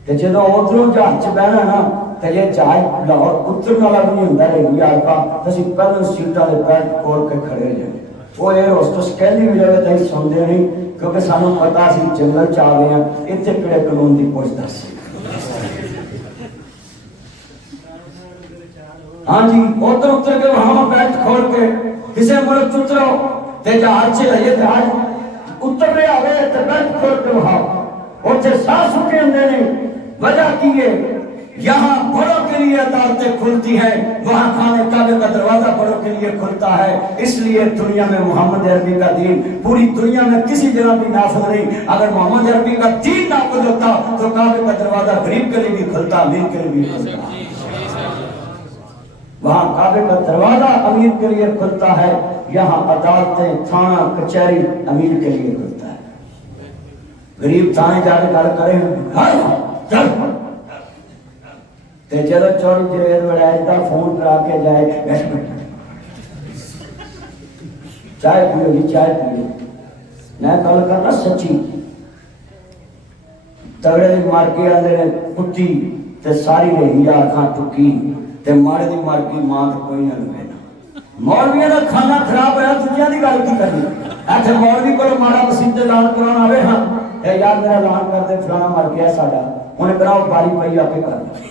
تے جدو ادھروں جہاز چ بہنا نا تے یہ جہاز لاہور اترن والا بھی نہیں ہوندا رہی کا تسی پہلے سیٹاں دے بیٹھ کھول کے کھڑے ہو جائے. وہ ایئر ہوسٹس کہندی بھی جگہ تے سنتے نہیں کیونکہ سانوں پتا سی جنگل چ آ گئے ہیں اتنے کہڑے قانون دی پوچھ دس. ہاں جی ادھر اتر کے وہاں بیٹھ کھول کے کسی ملک اترو تے جہاز سے لئیے جہاز اتر رہے آگے تے بیٹھ کھول کے وہاں اتنے سانس سکے اندے نہیں. وجہ کی ہے یہاں بڑوں کے لیے عدالتیں کھلتی ہیں، وہاں خانے کعبے کا دروازہ بڑوں کے لیے کھلتا ہے. اس لیے دنیا میں محمد عربی کا دین پوری دنیا میں کسی جگہ بھی نافذ نہیں. اگر محمد عربی کا دین نافذ ہوتا تو کعبے کا دروازہ غریب کے لیے بھی کھلتا، امیر کے لیے بھی کھلتا. وہاں کعبے کا دروازہ امیر کے لیے کھلتا ہے، یہاں عدالتیں تھانہ کچہری امیر کے لیے کھلتا ہے. غریب تھانے جا کے گل کرے تے چلو چوری جیل وڑائے دا فون کرا کے جائے چائے پیو جی چائے پیو. میں گل کرنا سچی. تگڑے دی مار کے آدھے کتی تے ساری رہی آنکھاں ٹکی تے مارے دی مار کی ماں تے کوئی نہ لگے نا. مولویاں دا کھانا خراب ہوا دنیا دی گل کی کرنی. ایتھے مولوی کو مارا مسیح اعلان کرانا آوے ہاں اے یار میرا اعلان کر دے فلانا مر گیا ساڈا، انہیں کہا وہ باری پئی آپ کر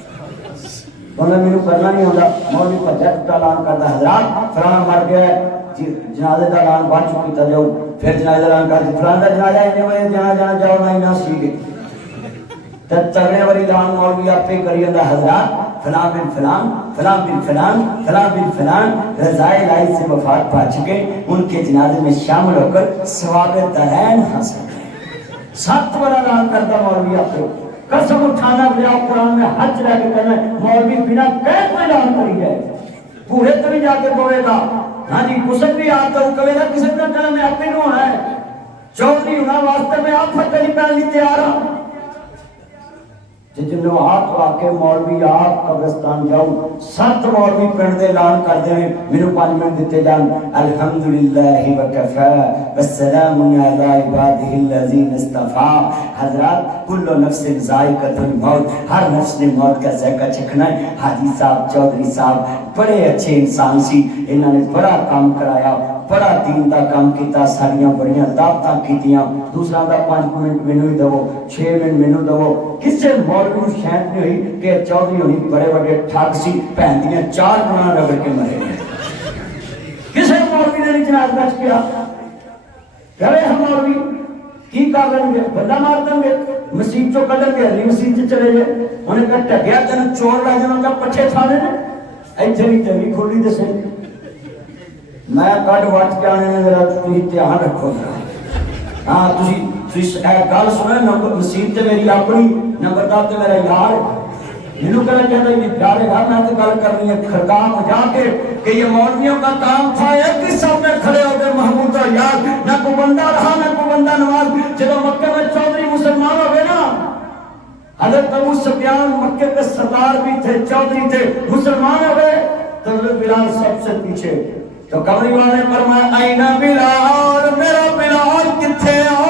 انہیں میرے کرنا نہیں ہوتا مولوی بھجا ٹوٹا اعلان کرتا حضرات فلانا مر گیا ہے جنازے کا اعلان بعد چ کیتا جاؤ پھر جنازے کا اعلان کر فلانا کا جنازہ اتنے بجے جانا جاؤ نہ سی تے تگڑے والی اعلان مولوی آپ پہ کری جاتا حضرات فلاں بن فلان فلاں بن فلان فلاں بن فلان رضائے الہی سے وفات پا چکے ان کے جنازے میں شامل ہو کر ثواب دارین حاصل کریں 7 بڑا اعلان کرتا مولوی آپ پہ قسم اٹھانا بیا قرآن میں حج رہ کے کرنا ہے مولوی بنا قید میں اعلان کری جائے پورے تو نہیں جا کے پوے گا ہاں جی کسن بھی آتا ہوں کبھی نہ کسی نے کہنا میں اپنے نو ہے چودھری ہونا واسطے میں آپ پتہ نہیں پہننے تیار ہوں جنہوں ہاتھ واقع مولوی آپ قبرستان جاؤ 7 مولوی پڑھ دے اعلان کر دے میرے 5 منٹ دیتے جان الحمدللہ وکفا والسلام علی عبادہ الذین اصطفی حضرات کل نفس ذائقۃ الموت ہر نفس نے موت کا ذائقہ چکھنا ہے حاجی صاحب چودھری صاحب بڑے اچھے انسان سی انہوں نے بڑا کام کرایا بڑا دین دا کام کیتا ساریاں بڑیاں دعوتاں کیتیاں دوسرا دا 5 منٹ مینوں ہی دو 6 منٹ مینوں دو کسے مولوی نوں شہد نہیں ہوئی کہ چودھری ہونی بڑے بڑے ٹھگ سی بہن دیاں 4 گنا رگڑ کے مرے کسے مولوی نے نہیں جناب بچ کیا کرے ہم مولوی کی کر لیں گے بندہ مار دیں گے مسجد چوں کڈن گے علی مسجد چ چلے گئے انہیں کہا ٹگیا تین چور لا جانا کا پٹھے کھانے نے ایتھے نہیں ٹگی کھولی دسے میں کڈ وٹ جانے نے ذرا تسی دھیان رکھو ہاں تسی اے گل سنو نمبر مسجد تے میری اپنی نمبردار تے میرا یار مینوں کہنا چاہتا ہے کہ یار میں تے گل کرنی ہے خرکام جا کے کہ یہ مولویوں کا کام تھا ایک ہی سب میں کھڑے ہو گئے محمود اور یار نہ کوئی بندہ رہا نہ کوئی بندہ نواز جب مکے میں چودھری مسلمان ہو گئے نا حضرت ابو سفیان مکے کے سردار بھی تھے چودھری تھے مسلمان ہو گئے تو بلال سب سے پیچھے تو قبری والے فرمایا اینا بلال میرا بلال کتھے آ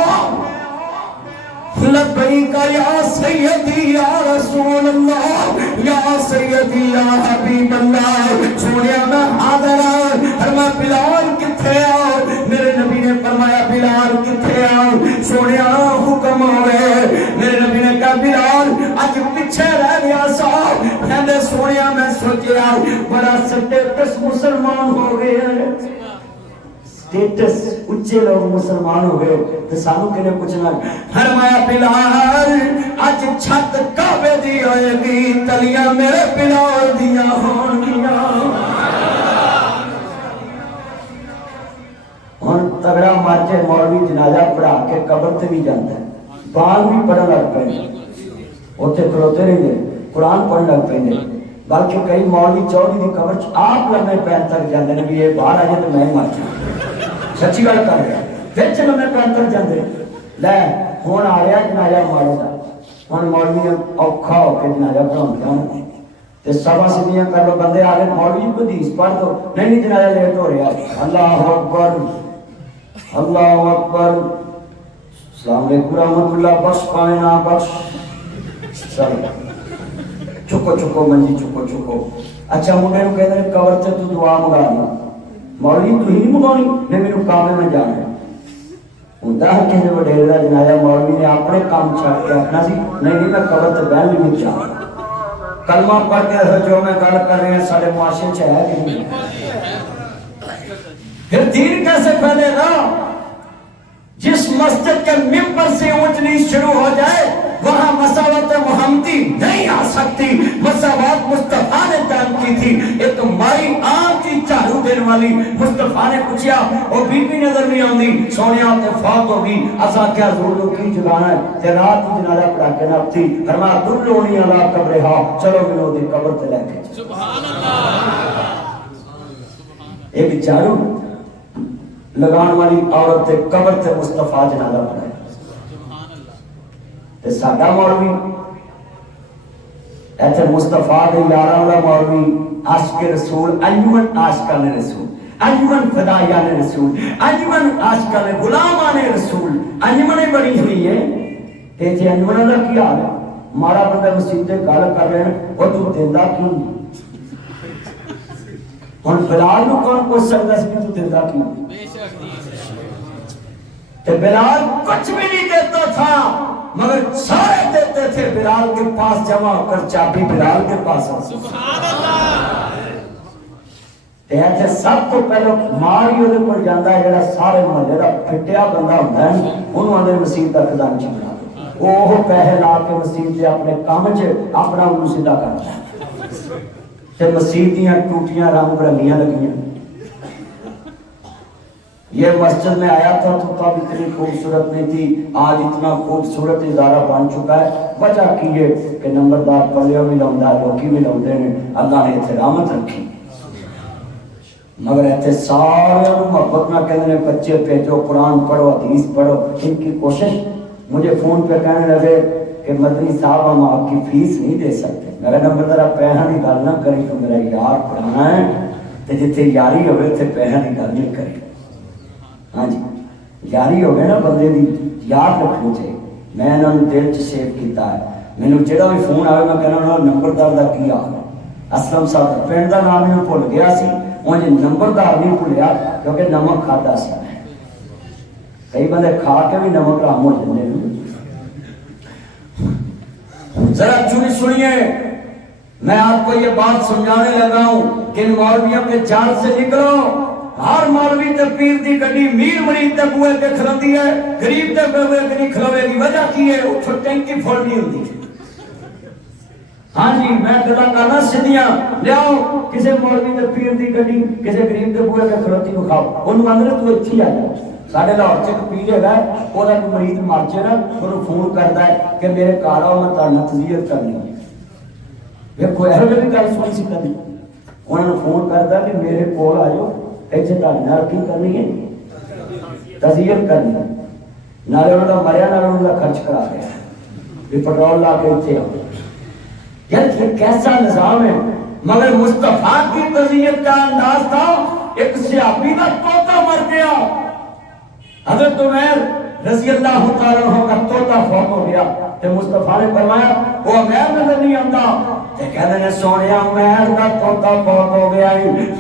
لبیک یا سیدی یا رسول اللہ یا سیدی یا حبیب اللہ سونیا میں حاضر ہوں فرمایا بلال کتھے آ میرے نبی نے فرمایا بلال کتھے آ سونیا حکم ہوئے میرے نبی نے کہا بلال اج پیچھے رہ گیا صاحب کہندے سونیا میں سوچیا بڑا سٹیٹس مسلمان ہو گئے سٹیٹس اچھے لوگ مسلمان ہو گئے تو سانو کنے پوچھنا فرمایا بلال اج چھت کعبے دی ہوئے گی تلیاں میرے بلال دیاں ہون گیاں ہن تگڑا مارچے مولوی جنازہ پڑھا کے قبر تے بھی جاندا ہے بال بھی پڑھن لگ پے اوتھے کھلوتے رہندے قرآن پڑھن لگ پے بلکہ کئی مولوی چودھری دی قبر چ آپ لمے پیر تک جاندے نے بھی یہ باہر آ جائے تو میں مر جاؤں سچی گل کر رہا وچ لمے پیر تک جاندے لے ہن آ رہا جنازہ مولوی دا ہن مولوی اوکھا ہو کے جنازہ پڑھاਉਂدا تے سبا سیدیاں کر لو بندے آ گئے مولوی کو حدیث پڑھ دو نہیں جنازہ لیٹ ہو رہا اللہ اکبر اللہ اکبر السلام علیکم رحمت اللہ بخش پاوے نہ بخش چلو چکو چکو منجی چکو چکو اچھا منڈے نوں کہندے نے قبر تے تو دعا منگا لے مولوی تو ہی نہیں منگاونی نے مینوں کام میں جانا ہوندا ہے کہ وڈیرے دا جنازہ مولوی نے اپنے کام چھڈ کے اپنا سی نہیں میں قبر تے بیٹھ نہیں چاہتا کلمہ پڑھ کے جو میں گل کر رہے ہیں سارے معاشرے چ ہے کہ نہیں پھر دین کیسے پھیلے گا جس مسجد کے ممبر سے اونچ نیچ شروع ہو جائے وہاں مساوات محمدی نہیں آ سکتی مساوات مصطفیٰ نے قائم کی تھی ایک مائی آم کی چاہو دینے والی مصطفیٰ نے پوچھا وہ بی نظر نہیں آندی سونیا اتفاق ہوگی اسا کیا ضرور کی جگانا ہے کہ رات کی جنازہ پڑھا کے نہ تھی فرمایا دلونی علی قبرہا چلو ملو دی قبر تے لے کے سبحان اللہ ایک چارو لگان والی عورت تے قبر تے مصطفیٰ جنازہ پڑھائے تے ساڈا مولوی ایتھے مصطفیٰ دے یاراں والا مولوی عاشق رسول انجمن عاشقان رسول انجمن فدائیان رسول انجمن عاشقان غلامان رسول انجمنیں بڑی ہوئی ہے تے ایتھے انجمن دا کی حال ہے مارا بندہ مسجد تے گل کر رہے ہیں او تو دیندا کیوں ہن بلال نو کون پوچھ سکدا سی تو دیندا کیوں تے بلال کچھ بھی نہیں دیتا تھا مگر سارے دیتے تھے بلال کے پاس جمع ہو کر چابی بلال کے پاس ہوتی تے سب تو پہلے مار ہی وہ پر جانا ہے جڑا سارے محلے کا پھٹیا بندہ ہوتا ہے انہوں نے مسیح کا خزانچی بنا دو وہ پیسے لا کے مسیح سے اپنے کام چ اپنا انہوں سیدھا کرتا ہے تے مسیح دیاں ٹوٹیاں رنگ برنگیاں لگیاں یہ مسجد میں آیا تھا تو تب اتنی خوبصورت نہیں تھی آج اتنا خوبصورت ادارہ بن چکا ہے وجہ کی ہے کہ نمبردار پڑھے بھی لاؤندا ہے لوکی بھی لاؤندے نے اللہ نے اتنے رحمت رکھی مگر ایتھے سارے محبت نہ کہنے نے بچے بھیجو قرآن پڑھو حدیث پڑھو ان کی کوشش مجھے فون پہ کہنے لگے کہ مدنی صاحب ہم آپ کی فیس نہیں دے سکتے میرا نمبردار پیسہ کی گل نہ کری تو میرا یار پڑھانا ہے تو جتنے یاری ہوئے اتنے پیسہ کی گل نہیں کری ہاں جی یاری ہو گئے نا بندے دی یاد رکھنی چاہیے میں انہوں نے دل چ سیو کیتا ہے مینوں جہاں بھی فون آئے میں کہنا انہوں نمبردار کا کی حال ہے اسلم صاحب پنڈ کا نام ہی بھول گیا سی انہیں نمبردار نہیں بھولیا کیونکہ نمک کھادا سی کئی بندے کھا کے بھی نمک رام ہو جاتے ذرا چنی سنیے میں آپ کو یہ بات سمجھانے لگا ہوں کہ ان مولویوں کے جال سے نکلو ہر مولوی تے پیر دی گڈی میر مرید تے بوئے تے کھلندی ہے غریب تے بوئے تے نہیں کھلوے گی وجہ کی ہے اٹھو ٹینکی فل نہیں ہوندی ہاں جی میں گلا کرنا سدیاں لیاؤ کسے مولوی تے پیر دی گڈی کسے غریب تے بوئے تے کھلوتی کو کھاؤ انہوں اندر تو اچھی آ جائے ساڑھے لاہور سے ایک پیر ہے وہ کوئی مریض مر جائے نا انہوں فون کرتا ہے کہ میرے گھر آؤ میں تہاڈے تزیت کرنی ویکھو یہو جہی گل سنی سی کبھی انہوں نے فون کرتا کہ میرے کول آ جاؤ ایسے تہاڈے نال کی کرنی ہے تزیت کرنی ہے نالے انہوں کا مریا نال انہوں کا خرچ کرا گیا کہ پٹرول لا کے اتنے آؤ یار یہ کیسا نظام ہے مگر مصطفیٰ کی تزیت کا انداز تھا ایک صحابی کا طوطا مر گیا حضرت عمر رضی اللہ تعالیٰ عنہ کا طوطا فوت ہو گیا تے مصطفیٰ نے فرمایا وہ عمر نظر نہیں آتا تے کہنے نے سونیا عمر کا طوطا فوت ہو گیا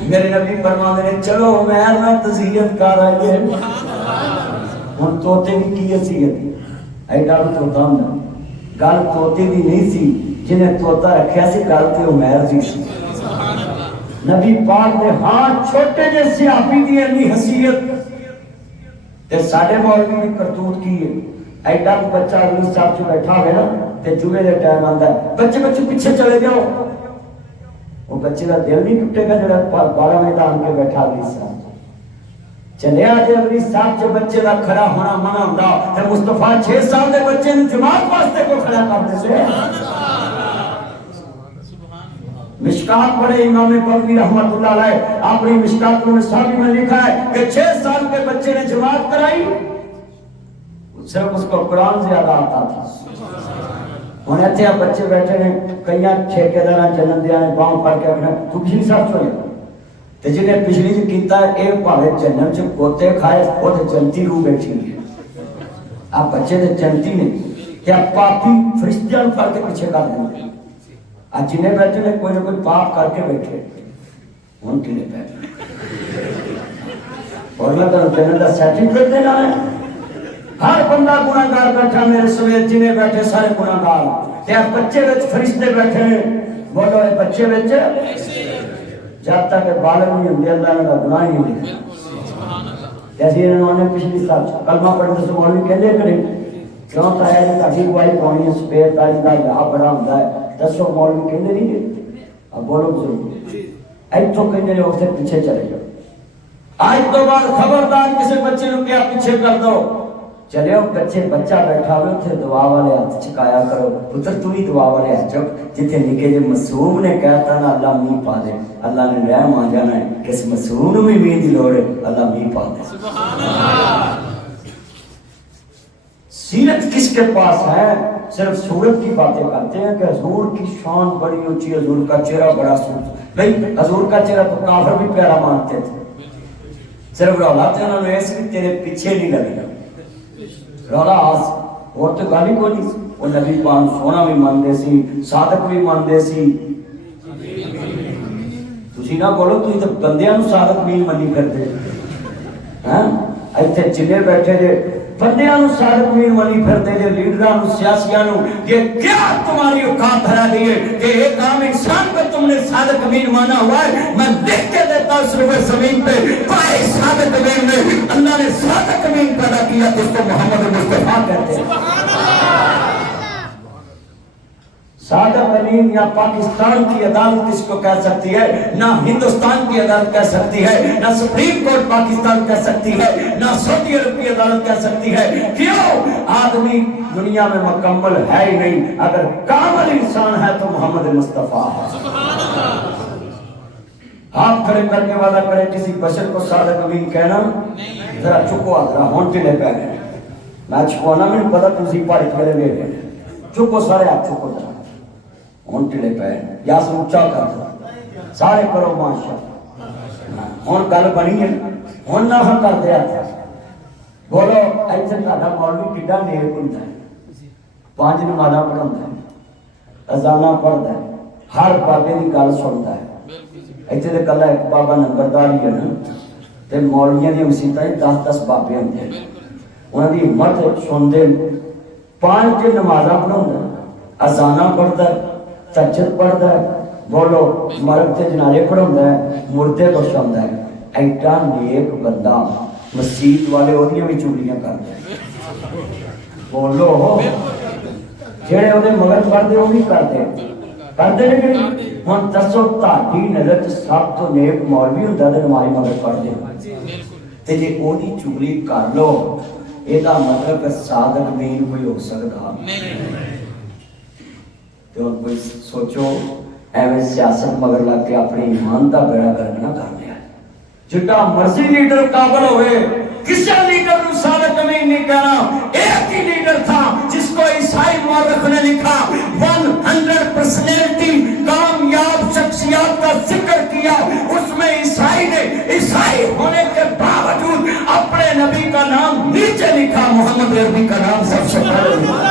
میرے نبی فرماتے نے چلو عمر میں تزیت کر آئیے ہم طوطے کی کی حیثیت ایڈا طوطا ہوں گل طوطے کی نہیں سی جنہیں طوطا رکھیا سی گل تے عمر جی سی نبی پاک نے ہاں چھوٹے جے صحابی دی اتنی حیثیت تے ساڈے مولوی بھی کرتوت کی ہے ایڈا کو بچہ اگلی صاحب جو بیٹھا ہوئے نا تے جمعے دے ٹائم آندا ہے بچے پیچھے چلے جاؤ وہ بچے کا دل نہیں ٹوٹے گا جڑا 12 بجے آن کے بیٹھا اگلی صاحب چلے آ جائے اگلی صاحب جو بچے کا کھڑا ہونا منع ہوندا تے مصطفیٰ 6 سال دے بچے نے جماعت واسطے کو کھڑا کرتے سے مشکات پڑھے امام بغوی رحمت اللہ علیہ اپنی مشکات میں صحابی میں لکھا ہے کہ 6 سال کے بچے نے جماعت کرائی صرف اس کو قرآن زیادہ آتا تھا انہیں اتھے بچے بیٹھے نے کئیاں ٹھیکیدار جنم دیا نے باؤں پڑھ کے اپنے تو پچھلی صاحب چھوڑے تے جنہیں پچھلی جو کیتا ہے ایک پاوے جنم سے گوتے کھائے وہ تے جنتی روح بیٹھی ہے آپ بچے تے جنتی نے کیا پاپی فرشتیاں پڑھ کے پیچھے کر دیں آج جنہیں بیٹھے نے کوئی نہ کوئی پاپ کر کے بیٹھے ان کے لیے بیٹھے اور اللہ تعالیٰ جنت کا سرٹیفکیٹ دینا ہے ہر بندہ گناہگار بیٹھا میرے سمیت جنہیں بیٹھے سارے گناہگار کیا بچے وچ فرشتے بیٹھے ہیں بولو اے بچے وچ جب تک بالغ نہیں ہوندے اللہ نے گناہ نہیں ہوندے جیسے انہوں نے پچھلی سال کلمہ پڑھنے سے مولوی کہندے کرے کیوں تا ہے کہ تاکہ گواہی پانی سپیر تاریخ کا جہاں بڑا ہوتا ہے دسو مولوی کہندے نہیں ہے اب بولو ضرور ایتھوں کہندے نے اس سے پیچھے چلے جاؤ آج تو بعد خبردار کسی بچے کو کیا پیچھے کر دو چلے ہو بچے بچہ بیٹھا ہوئے اتنے دعا والے ہاتھ چکایا کرو پتر تو ہی دعا والے ہاتھ چک جتنے نکے جو معصوم نے کہتا نا اللہ میہ پا دے اللہ نے رحم آ جانا ہے کہ اس معصوم میں میہ دی لوڑ ہے اللہ میہ پا دے سبحان اللہ سیرت کس کے پاس ہے صرف صورت کی باتیں کرتے ہیں کہ حضور کی شان بڑی اونچی حضور کا چہرہ بڑا سوچ بھئی حضور کا چہرہ تو کافر بھی پیارا مانتے تھے صرف رولا تھے انہوں نے ایسے بھی تیرے پیچھے نہیں لگے رولا آس اور تو گالی کو نہیں وہ نبی پاک سونا بھی ماندے سی صادق بھی ماندے سی تسی نہ بولو تو بندیاں نو صادق بھی منی کر دے ہاں ایتھے جنے بیٹھے جے بندیاں نو صادق امین منی پھرتے جے لیڈراں نو سیاسیاں نو یہ کیا تمہاری اوقات بھرا دی ہے کہ ایک عام انسان کو تم نے صادق امین مانا ہوا ہے؟ میں لکھ کے دیتا ہوں سرور زمین پہ پائے صادق امین میں اللہ نے صادق امین پیدا کیا جس کو محمد مصطفیٰ کہتے ہیں۔ صادق امین یا پاکستان کی عدالت اس کو کہہ سکتی ہے، نہ ہندوستان کی عدالت کہہ سکتی ہے، نہ سپریم کورٹ پاکستان کہہ سکتی ہے، نہ سعودی عرب کی عدالت کہہ سکتی ہے۔ کیوں؟ آدمی دنیا میں مکمل ہے ہی نہیں، اگر کامل انسان ہے تو محمد مصطفیٰ ہے۔ آپ کھڑے کر کے وعدہ کریں کسی بشر کو صادق امین کہنا، ذرا چکو آدھرا ہون کے لے پہنے میں چکوانا میں پتہ تُسی پاڑی کھڑے لے لے چکو سارے آپ چکو جا ہون ٹلے پہ یا سمچا کر دو سارے کرو ماشاء ہون گل بنی ہے ہون نہ ہم کر دیا تھا بولو ایسے تہاڈا مولوی کڈا نیک ہوندا ہے 5 نمازاں پڑھاندا ہے اذاناں پڑھدا ہے ہر بابے دی گل سندا ہے ایتھے تے کلا ایک بابا نمبردار ہی ہے نا تے مولویاں دی مسیتاں 10-10 بابے ہوندے ہیں انہاں دی ہمت سندے 5 نمازاں پڑھاندا ہے اذاناں پڑھدا ہے تہجد پڑھدا ہے بولو مرد تے جنازے پڑھاوندا ہے مردے بخشاوندا ہے ایڈا نیک بندہ مسجد والے اودیاں بھی چگلیاں کردا ہے بولو جڑے اودے مگر پڑھدے او بھی کردے نے کہ ہن دسو تہاڈی نظر تے سب تو نیک مولوی ہوندا تے نماز مگر پڑھدے تے جے اودی چگلی کر لو ایدا مطلب صادق امین کوئی ہو سکدا نہیں تو کوئی سوچو ایویں سیاست مگر لگ کے اپنے ایمان کا بیڑا گرک نہ کر لیا جتنا مرضی لیڈر قابل ہوئے کسی لیڈر کو صادق امین نہیں کہنا ایک ہی لیڈر تھا جس کو عیسائی مورخ نے لکھا 100 پرسنالٹی کامیاب شخصیات کا ذکر کیا اس میں عیسائی نے عیسائی ہونے کے باوجود اپنے نبی کا نام نیچے لکھا محمد عربی کا نام سب سے پہلے